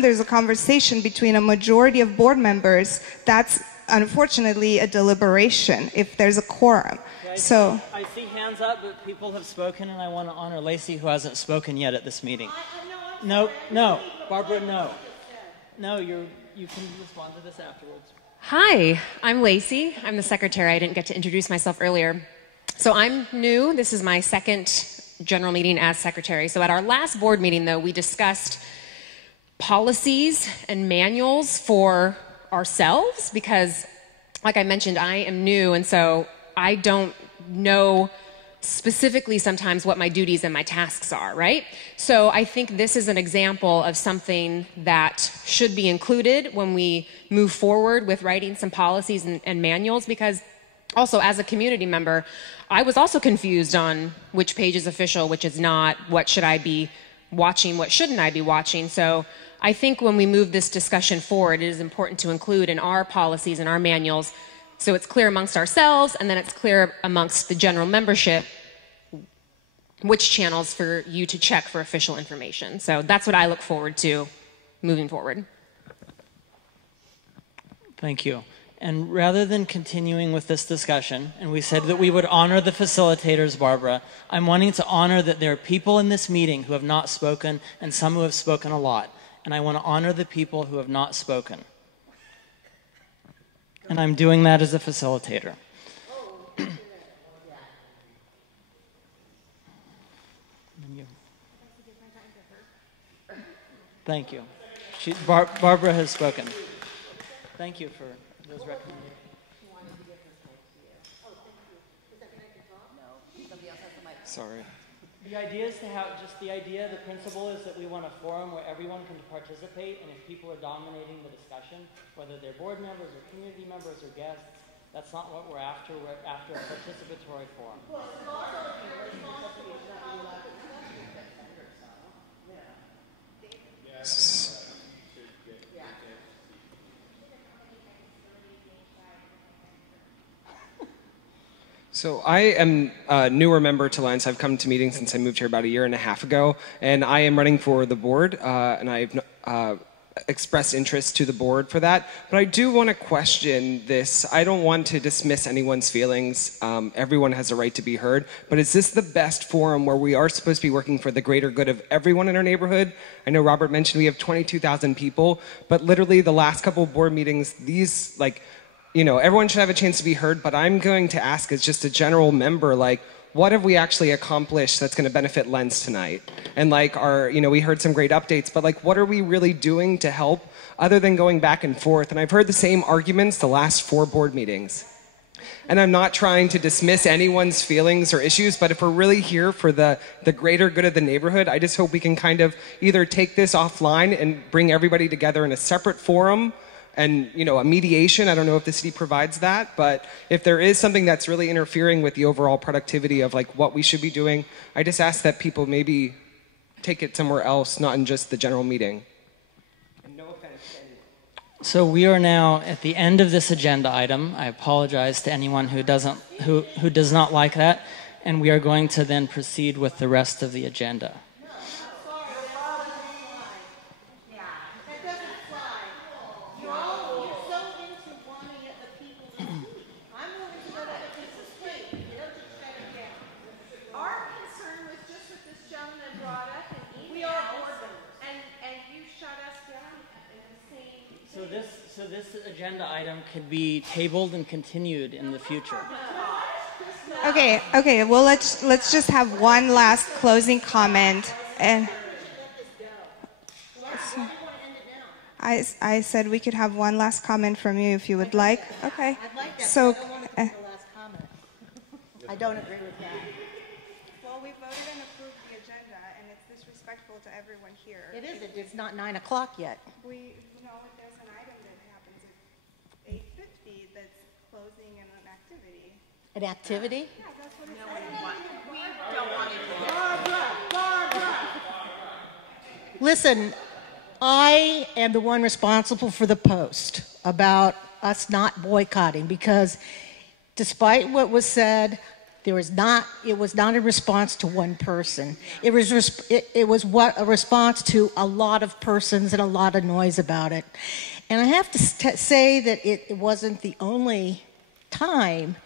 there's a conversation between a majority of board members, that's unfortunately a deliberation if there's a quorum. Yeah, I see hands up, but people have spoken, and I want to honor Lacey, who hasn't spoken yet at this meeting. No, Barbara, no. No, you can respond to this afterwards. Hi, I'm Lacey. I'm the secretary. I didn't get to introduce myself earlier. So I'm new. This is my second general meeting as secretary. So at our last board meeting, though, we discussed policies and manuals for ourselves because, like I mentioned, I am new, and so I don't know specifically sometimes what my duties and my tasks are, right? So I think this is an example of something that should be included when we move forward with writing some policies and manuals, because also as a community member, I was also confused on which page is official, which is not, what should I be watching, what shouldn't I be watching. So I think when we move this discussion forward, it is important to include in our policies and our manuals so it's clear amongst ourselves, and then it's clear amongst the general membership which channels for you to check for official information. So that's what I look forward to moving forward. Thank you. And rather than continuing with this discussion, and we said that we would honor the facilitators, Barbara, I'm wanting to honor that there are people in this meeting who have not spoken and some who have spoken a lot. And I want to honor the people who have not spoken. And I'm doing that as a facilitator. Thank you. Barbara has spoken. Thank you for those recommendations. Sorry. The idea is to have, just the idea, the principle is that we want a forum where everyone can participate, and if people are dominating the discussion, whether they're board members or community members or guests, that's not what we're after. We're after a participatory forum. So I am a newer member to Lens. I've come to meetings since I moved here about a year and a half ago, and I am running for the board, and I've expressed interest to the board for that. But I do want to question this. I don't want to dismiss anyone's feelings. Everyone has a right to be heard. But is this the best forum where we are supposed to be working for the greater good of everyone in our neighborhood? I know Robert mentioned we have 22,000 people, but literally the last couple of board meetings, these, like, you know, everyone should have a chance to be heard, but I'm going to ask as just a general member, like, what have we actually accomplished that's going to benefit Lens tonight? And like we heard some great updates, but like, what are we really doing to help other than going back and forth? And I've heard the same arguments the last 4 board meetings. And I'm not trying to dismiss anyone's feelings or issues, but if we're really here for the greater good of the neighborhood, I just hope we can kind of either take this offline and bring everybody together in a separate forum, and, you know, a mediation. I don't know if the city provides that, but if there is something that's really interfering with the overall productivity of like what we should be doing, I just ask that people maybe take it somewhere else, not in just the general meeting. And no offense to anyone. So we are now at the end of this agenda item. I apologize to anyone who does not like that, and we are going to then proceed with the rest of the agenda. So this agenda item could be tabled and continued in the future. Okay. Well, let's just have one last closing comment. And I said we could have one last comment from you if you would like. Okay. I'd like that, So. but I don't want it to be the last comment. I don't agree with that. Well, we voted and approved the agenda, and it's disrespectful to everyone here. It is. It's not 9 o'clock yet. There's an item that happens at 8:50 that's closing an activity. An activity? Yeah, that's what it says. Listen, I am the one responsible for the post about us not boycotting, because despite what was said, it was not a response to one person. It was a response to a lot of persons and a lot of noise about it. And I have to say that it wasn't the only time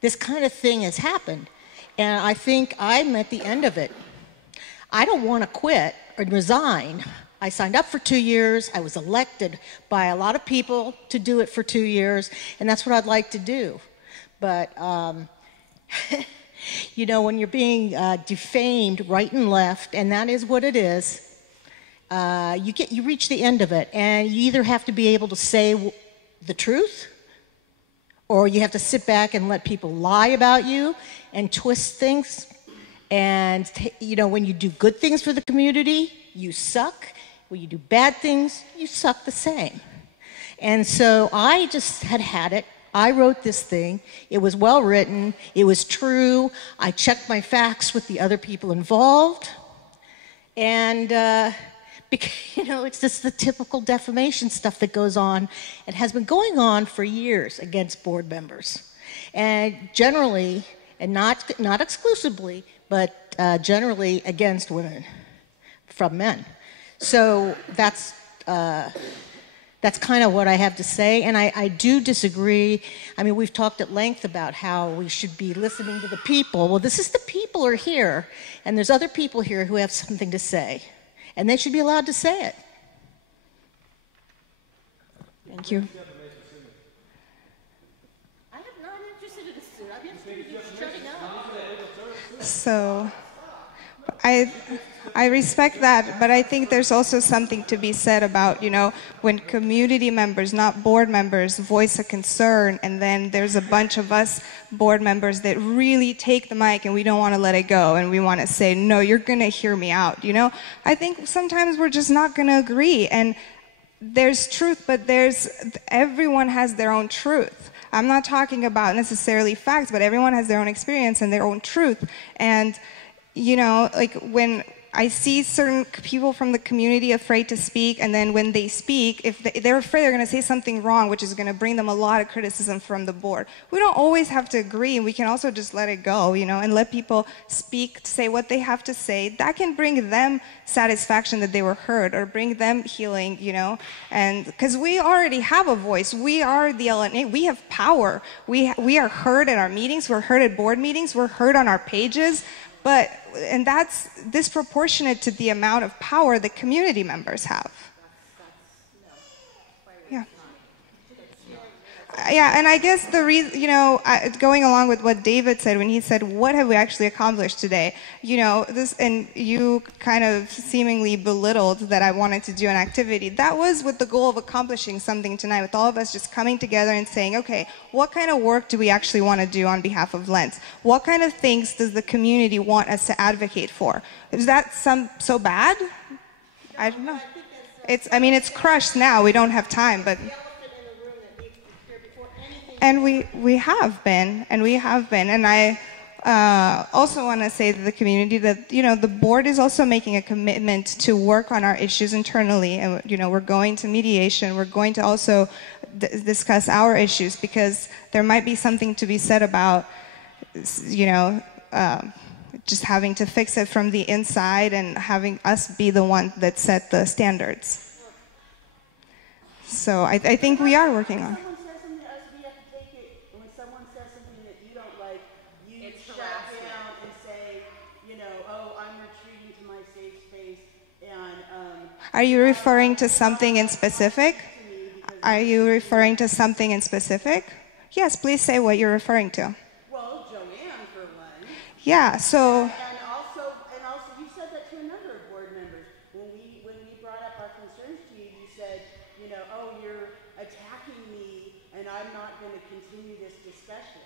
this kind of thing has happened. And I think I'm at the end of it. I don't want to quit or resign. I signed up for 2 years. I was elected by a lot of people to do it for 2 years, and that's what I'd like to do. But You know, when you're being defamed right and left, and that is what it is, you reach the end of it, and you either have to be able to say the truth, or you have to sit back and let people lie about you and twist things. And, you know, when you do good things for the community, you suck. When you do bad things, you suck the same. And so I just had it. I wrote this thing. It was well written. It was true. I checked my facts with the other people involved. And, you know, it's just the typical defamation stuff that goes on. It has been going on for years against board members. And generally, and not exclusively, but generally against women from men. So that's kind of what I have to say, and I do disagree. I mean, we've talked at length about how we should be listening to the people. Well, this is the people are here, and there's other people here who have something to say, and they should be allowed to say it. Thank you. I'm not interested in this suit. I'm interested in shutting up. So I respect that, but I think there's also something to be said about, you know, when community members, not board members, voice a concern, and then there's a bunch of us board members that really take the mic and we don't want to let it go, and we want to say, no, you're going to hear me out, you know? I think sometimes we're just not going to agree, and there's truth, but everyone has their own truth. I'm not talking about necessarily facts, but everyone has their own experience and their own truth. And, you know, like when I see certain people from the community afraid to speak, and then when they speak, if they're afraid they're going to say something wrong, which is going to bring them a lot of criticism from the board. We don't always have to agree, and we can also just let it go, you know, and let people speak, say what they have to say. That can bring them satisfaction that they were heard, or bring them healing, you know, and because we already have a voice. We are the LNA. We have power. We are heard at our meetings. We're heard at board meetings. We're heard on our pages. And that's disproportionate to the amount of power that community members have. Yeah. Yeah, and I guess the reason, you know, going along with what David said when he said, what have we actually accomplished today? You know, and you kind of seemingly belittled that I wanted to do an activity. That was with the goal of accomplishing something tonight, with all of us just coming together and saying, okay, what kind of work do we actually want to do on behalf of Lent? What kind of things does the community want us to advocate for? Is that so bad? I don't know. I mean, it's crushed now. We don't have time, but... And we have been, and I also want to say to the community that, you know, the board is also making a commitment to work on our issues internally, and, you know, we're going to mediation, we're going to also discuss our issues, because there might be something to be said about, you know, just having to fix it from the inside and having us be the one that set the standards. So I think we are working on it. Are you referring to something in specific? Are you referring to something in specific? Yes, please say what you're referring to. Well, Joanne, for one. Yeah, so... And also, you said that to a number of board members. When we brought up our concerns to you, you said, you know, oh, you're attacking me, and I'm not going to continue this discussion.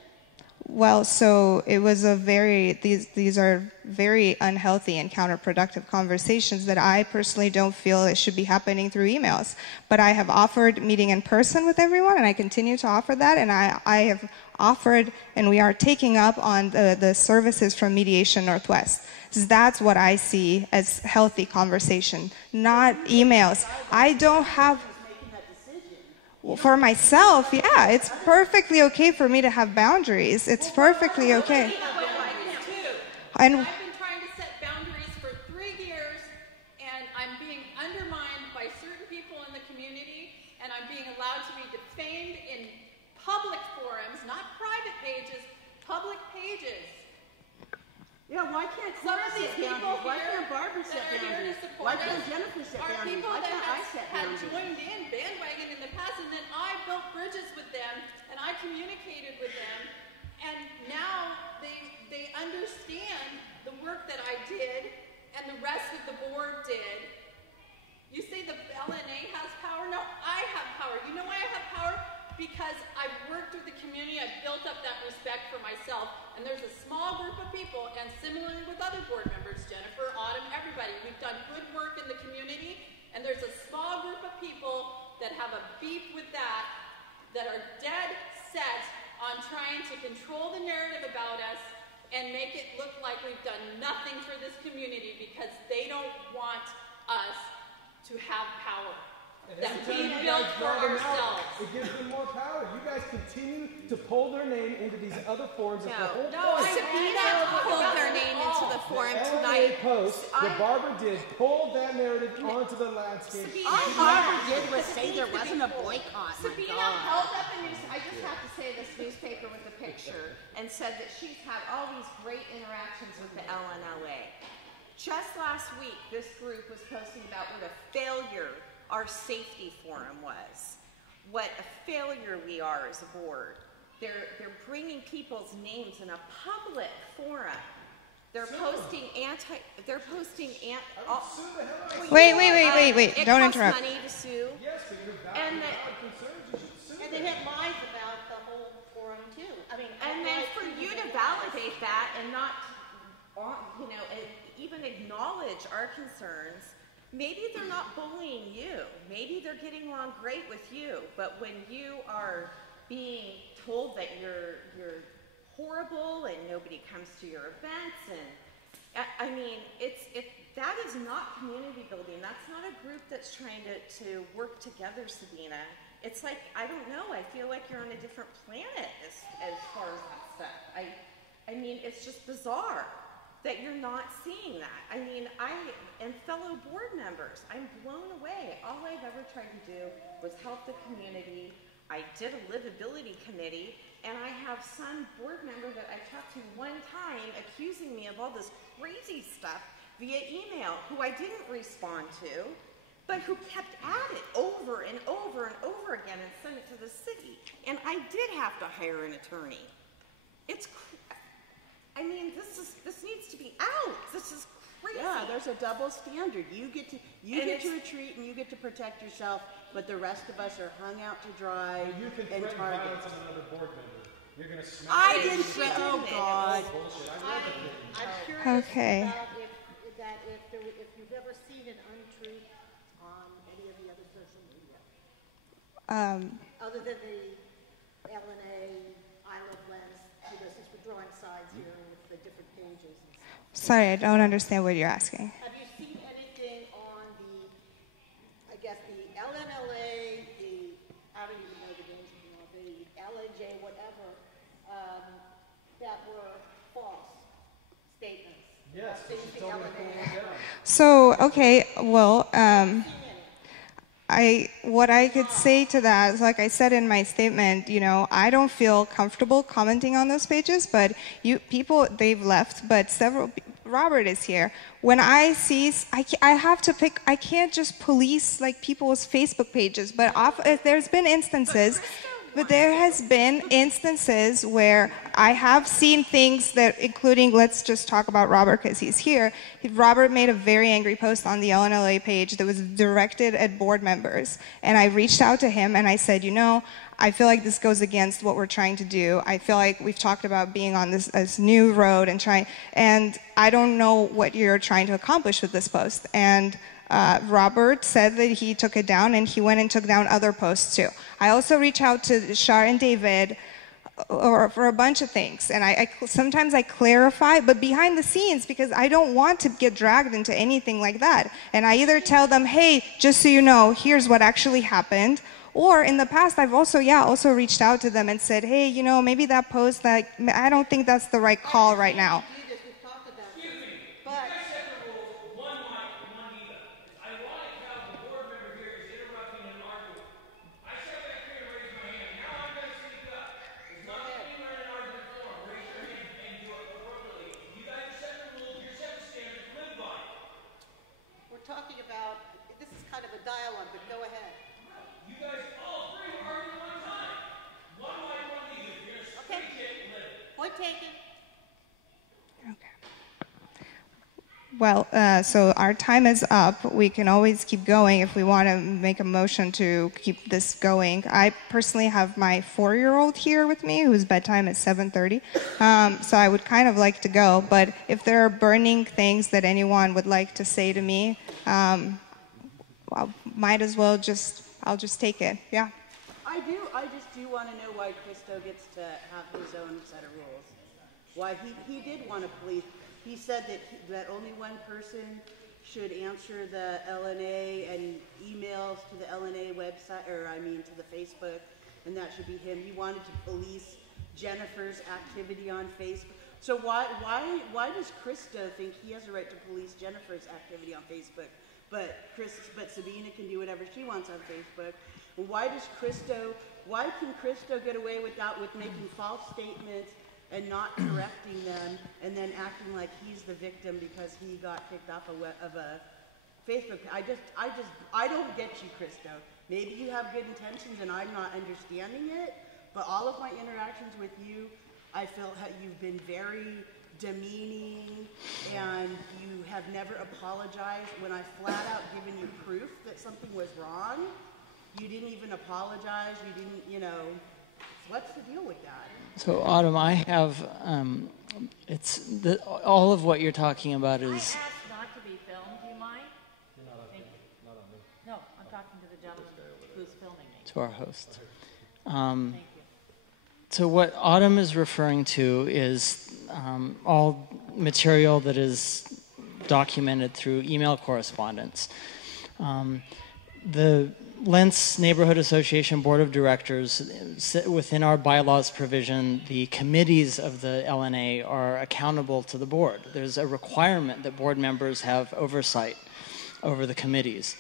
Well, so it was these are very unhealthy and counterproductive conversations that I personally don't feel it should be happening through emails. But I have offered meeting in person with everyone, and I continue to offer that, and I have offered, and we are taking up on the services from Mediation Northwest. So that's what I see as healthy conversation, not emails. I don't have... For myself, yeah, it's perfectly okay for me to have boundaries. It's perfectly okay. And I've been trying to set boundaries for 3 years, and I'm being undermined by certain people in the community, and I'm being allowed to be defamed in public forums, not private pages, public pages. Yeah, why can't some of these people why can't Barbara set boundaries? Why can't Jennifer set are boundaries? people Why that can't I set had boundaries? joined in bandwagon in the past, and then I built bridges with them, and I communicated with them, and now they they understand the work that I did and the rest of the board did. You say the LNA has power? No, I have power. You know why I have power? Because I've worked with the community, I've built up that respect for myself, and there's a small group of people, and similarly with other board members, Jennifer, Autumn, everybody, we've done good work in the community, and there's a small group of people that have a beef with that are dead set on trying to control the narrative about us and make it look like we've done nothing for this community because they don't want us to have power. And That every we time you built guys for drag them out, ourselves. it gives them more power. You guys continue to pull their name into these other forums. No, Sabina pulled their name into the forum tonight. Post that Barbara did pulled that narrative onto the landscape. All Barbara did was say there wasn't a boycott. Sabina held up a news. I just have to say this newspaper with a picture and said that she's had all these great interactions with the LNLA. Just last week, this group was posting about what a failure our safety forum was. What a failure we are as a board. They're bringing people's names in a public forum. They're posting Wait. Don't interrupt. It costs money to sue. Yes, but you're valid concerns. You should sue And they had lies about the whole forum too. I mean, and then for you to validate that and not, even acknowledge our concerns, maybe they're not bullying you. Maybe they're getting along great with you. But when you are being told that you're horrible and nobody comes to your events, and I mean, that is not community building. That's not a group that's trying to work together, Sabina. It's like, I don't know, I feel like you're on a different planet as far as that stuff. I mean, it's just bizarre that you're not seeing that. I mean, and fellow board members, I'm blown away. All I've ever tried to do was help the community. I did a livability committee, and I have some board member that I talked to one time accusing me of all this crazy stuff via email, who I didn't respond to, but who kept at it over and over and over again and sent it to the city. And I did have to hire an attorney. I mean, this needs to be out. This is crazy. Yeah, there's a double standard. You get to retreat and you get to protect yourself, but the rest of us are hung out to dry You can and threaten targeted. violence on another board member. You're going to smack I didn't threaten. Oh God. Bullshit. I read the thing. I'm curious Okay. about if you've ever seen an untruth on any of the other social media, other than the LNA, I Love Lens, since we're drawing sides here with the different pages. And stuff. Sorry, I don't understand what you're asking. Have you seen anything on the LNLA, I don't even know the names anymore, the LNJ, whatever, that were false statements? Yes, Things she the told me to pull LNA them down. So, okay, well, what I could say to that is, like I said in my statement, I don't feel comfortable commenting on those pages, but they've left, but Robert is here. When I see, I have to pick, I can't just police like people's Facebook pages, but there's been instances, but there has been instances where I have seen things that, including, let's just talk about Robert because he's here. Robert made a very angry post on the LNLA page that was directed at board members. And I reached out to him and I said, I feel like this goes against what we're trying to do. I feel like we've talked about being on this new road and I don't know what you're trying to accomplish with this post. And Robert said that he took it down, and he went and took down other posts too. I also reach out to Shar and David for a bunch of things, and sometimes I clarify, but behind the scenes, because I don't want to get dragged into anything like that. And I either tell them, hey, just so you know, here's what actually happened, or in the past, I've also reached out to them and said, hey, maybe that post, I don't think that's the right call right now. Dialogue, but go ahead. You guys all three are arguing one time. One mic, one leader. You're Okay. Point taken. Well, so our time is up. We can always keep going if we want to make a motion to keep this going. I personally have my 4-year-old here with me, whose bedtime is 7:30. So I would kind of like to go, but if there are burning things that anyone would like to say to me, well, might as well I'll just take it. Yeah. I just do want to know why Christo gets to have his own set of rules. Why he did want to police. He said that only one person should answer the LNA and emails to the LNA website, to the Facebook, and that should be him. He wanted to police Jennifer's activity on Facebook. So why does Christo think he has a right to police Jennifer's activity on Facebook, but Sabina can do whatever she wants on Facebook? And why can Christo get away with making false statements and not correcting them, and then acting like he's the victim because he got kicked off of a Facebook? I don't get you, Christo. Maybe you have good intentions and I'm not understanding it, but all of my interactions with you, I feel you've been very demeaning, and you have never apologized when I flat out given you proof that something was wrong. You didn't even apologize. You didn't, what's the deal with that? So Autumn, I have, all of what you're talking about is... I asked not to be filmed, do you mind? Thank you. Not on me. No, I'm talking to the gentleman who's filming me. To our host. Thank you. So what Autumn is referring to is all material that is documented through email correspondence. The Lentz Neighborhood Association Board of Directors, within our bylaws provision, the committees of the LNA are accountable to the board. There's a requirement that board members have oversight over the committees.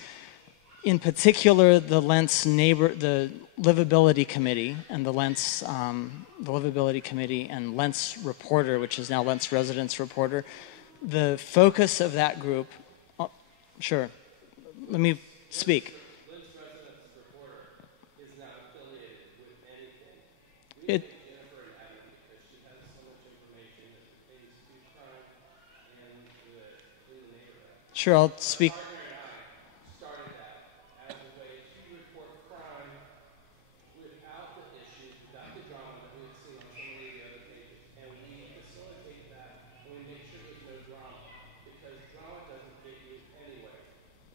In particular, the Lentz the Livability Committee and the Livability Committee and Lentz Reporter, which is now Lentz Residence Reporter, the focus of that group, sure, let me speak. Sure, I'll speak.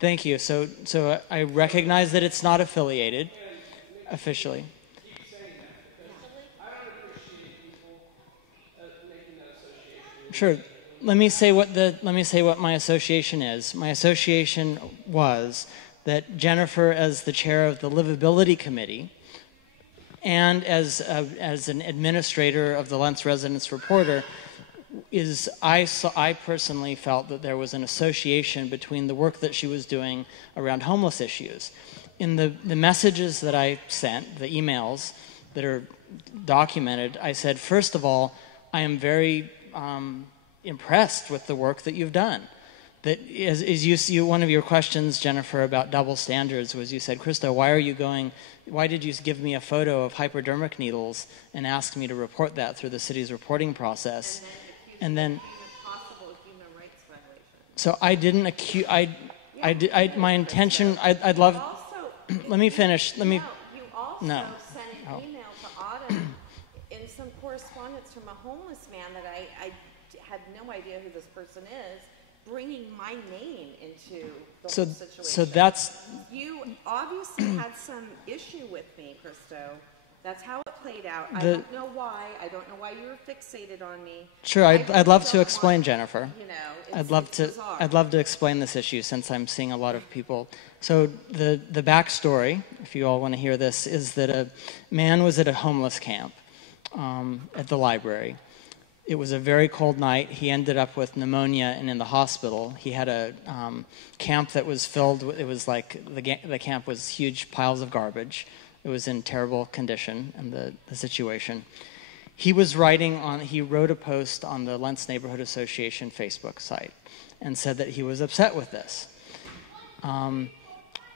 Thank you. So I recognize that it's not affiliated officially. Sure. Let me say what my association is. My association was that Jennifer, as the chair of the Livability Committee, and as an administrator of the Lentz Residence Reporter, I personally felt that there was an association between the work that she was doing around homeless issues. In the messages that I sent, the emails that are documented, I said, first of all, I am very impressed with the work that you've done. That one of your questions, Jennifer, about double standards was you said, Christo, why did you give me a photo of hypodermic needles and ask me to report that through the city's reporting process? And then so I didn't accuse, my intention, I'd love, let me finish, let me, no. Sent an email to Autumn in some correspondence from a homeless man that I had no idea who this person is, bringing my name into the whole situation. So that's... You obviously had some issue with me, Christo. That's how it played out. I don't know why. I don't know why you were fixated on me. Sure, I'd love to explain, Jennifer. It's I'd love to explain this issue since I'm seeing a lot of people. So the backstory, if you all want to hear this, is that a man was at a homeless camp at the library. It was a very cold night. He ended up with pneumonia and in the hospital. He had a camp that was filled with, it was like the camp was huge piles of garbage. It was in terrible condition, and the situation. He wrote a post on the Lentz Neighborhood Association Facebook site and said that he was upset with this.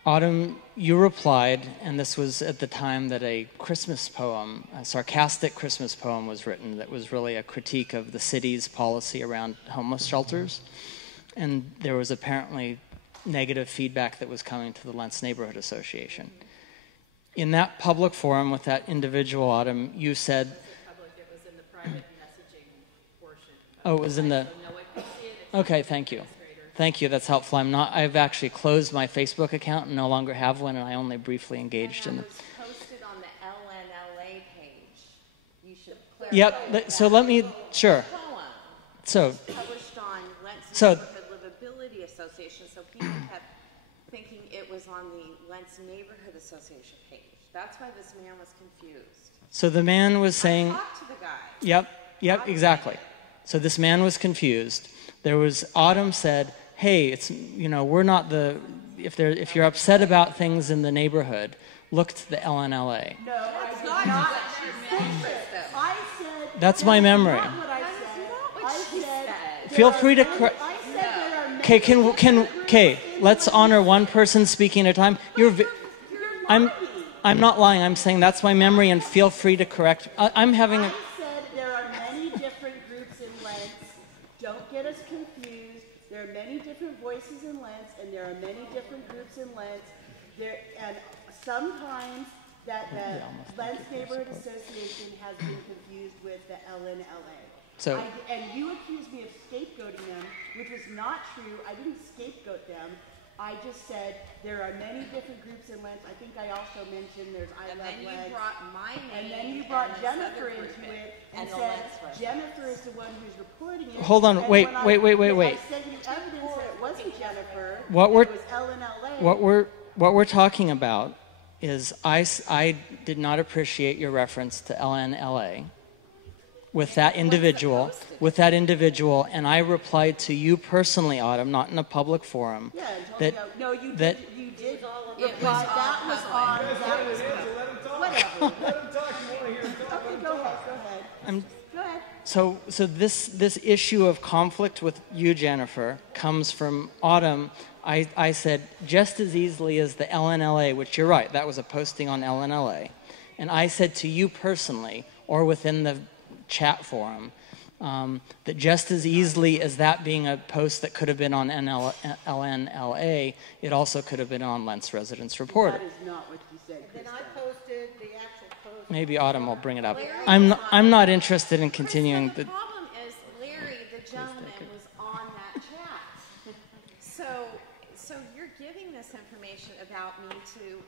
Autumn, you replied, and this was at the time that a Christmas poem, a sarcastic Christmas poem was written that was really a critique of the city's policy around homeless shelters. and there was apparently negative feedback that was coming to the Lentz Neighborhood Association. In that public forum with that individual, Autumn, you said... It was in the private messaging portion. Oh, it was in the... Okay, thank you. Thank you, that's helpful. I've actually closed my Facebook account and no longer have one, and I only briefly engaged in the... Posted on the LNLA page. You should clarify. Yep, so let me... Sure. So... Published on Lentz So- Neighborhood Livability Association, so people kept thinking it was on the Lentz Neighborhood Association page. That's why this man was confused. So the man was saying... I talked to the guy. Yep, exactly. So this man was confused. There was... Autumn said, hey, it's, you know, we're not the... If you're upset about things in the neighborhood, look to the LNLA. No, I did not. I said... That's my memory. That's not what I said. I said... Feel free to... Okay, let's honor one person speaking at a time. I'm not lying. I'm saying that's my memory, and feel free to correct. I'm having a... I said there are many different groups in Lentz. Don't get us confused. There are many different voices in Lentz, and there are many different groups in Lentz. And sometimes the Lentz Neighborhood Association has been confused with the LNLA. So, and you accused me of scapegoating them, which was not true. I didn't scapegoat them. I just said there are many different groups in Lentz. I think I also mentioned there's I Love Lentz. And then you brought my name. And then you brought and Jennifer this other into group it and and the said Lentz version. Jennifer is the one who's reporting it. Hold on, And wait. I sent you evidence that it wasn't Jennifer. What it was LNLA. What we're talking about is I did not appreciate your reference to LNLA with that individual, and I replied to you personally, Autumn, not in a public forum. Yeah, that no, you did reply. That was on. That was whatever. Let him talk more here. Okay, go ahead. Go ahead. So this issue of conflict with you, Jennifer, comes from Autumn. I said just as easily as the LNLA, which you're right, that was a posting on LNLA, and I said to you personally, or within the chat forum, that just as easily as that being a post that could have been on LNLA, it also could have been on Lentz Residence Reporter. That is not what you said, Then I posted the actual post. Maybe Autumn will bring it up. I'm not interested in continuing the... The problem is Larry, the gentleman, was on that chat. So you're giving this information about me to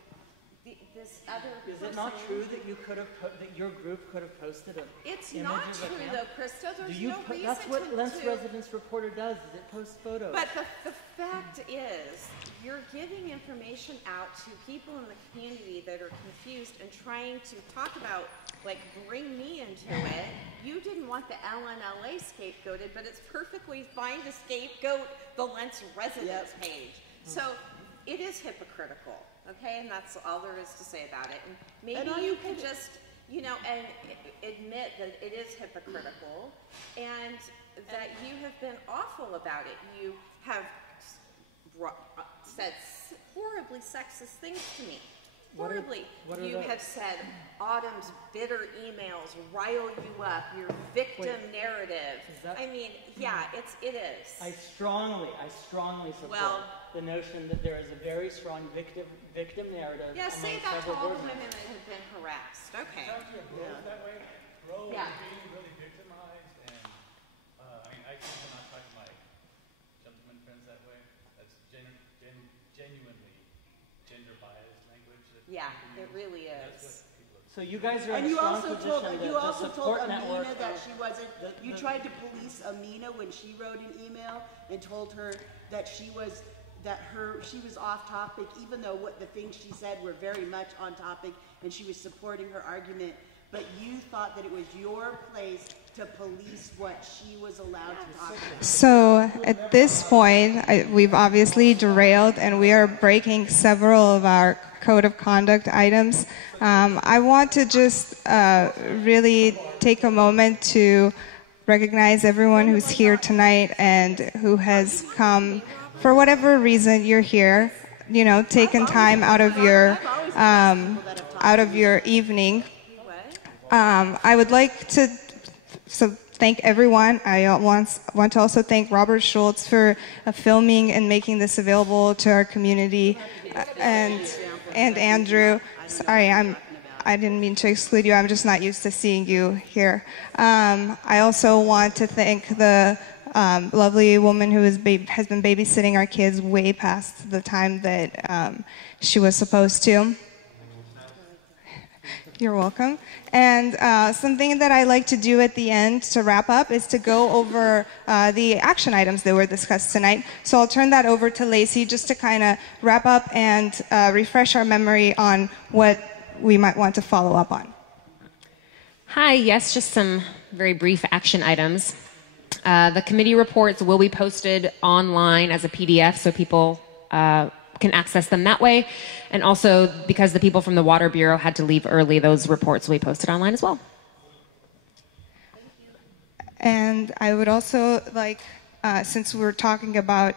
this other person. Is it not true that you could have that your group could have posted a It's image not of a true camp? though, Krista. There's no reason That's what to Lentz Residence Reporter does, is it posts photos. But the fact is, you're giving information out to people in the community that are confused and trying to talk about, like, bring me into it. You didn't want the LNLA scapegoated, but it's perfectly fine to scapegoat the Lentz Residence page. So it is hypocritical, okay? And that's all there is to say about it. And maybe you could just, you know, and admit that it is hypocritical and that you have been awful about it. You have said horribly sexist things to me. Horribly. You have said Autumn's bitter emails rile you up, your victim narrative. I mean, yeah, it is. I strongly support the notion that there is a very strong victim narrative. Yeah, say that to all the women that have been harassed. Okay. That way, bro, Yeah. being really victimized, and I mean, I cannot talk to my gentleman friends that way. That's genuinely gender biased language. Yeah, it really is. So you guys are And in a you strong also position. told The support network Amina that of- she wasn't. You tried to police Amina when she wrote an email and told her that she was off topic, even though what the things she said were very much on topic, and she was supporting her argument. But you thought that it was your place to police what she was allowed to talk about. So at this point, we've obviously derailed and we are breaking several of our code of conduct items. I want to just really take a moment to recognize everyone who's here tonight and who has come, for whatever reason you're here, you know, taken time out of your evening. I would like to, so thank everyone. I want to also thank Robert Schultz for filming and making this available to our community, and Andrew. Sorry, I didn't mean to exclude you. I'm just not used to seeing you here. I also want to thank the lovely woman who has been babysitting our kids way past the time that she was supposed to. You're welcome. And something that I like to do at the end to wrap up is to go over the action items that were discussed tonight. So I'll turn that over to Lacey just to kind of wrap up and refresh our memory on what we might want to follow up on. Hi, yes, just some very brief action items. The committee reports will be posted online as a PDF so people can access them that way. And also, because the people from the Water Bureau had to leave early, those reports will be posted online as well. And I would also like, since we're talking about,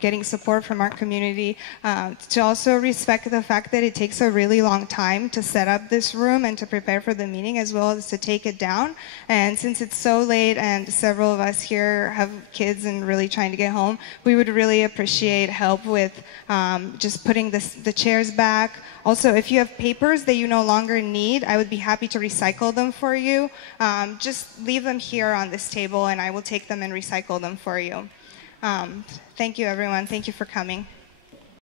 getting support from our community, to also respect the fact that it takes a really long time to set up this room and to prepare for the meeting, as well as to take it down. And since it's so late and several of us here have kids and really trying to get home, we would really appreciate help with just putting the chairs back. Also, if you have papers that you no longer need, I would be happy to recycle them for you. Just leave them here on this table and I will take them and recycle them for you. Thank you, everyone. Thank you for coming.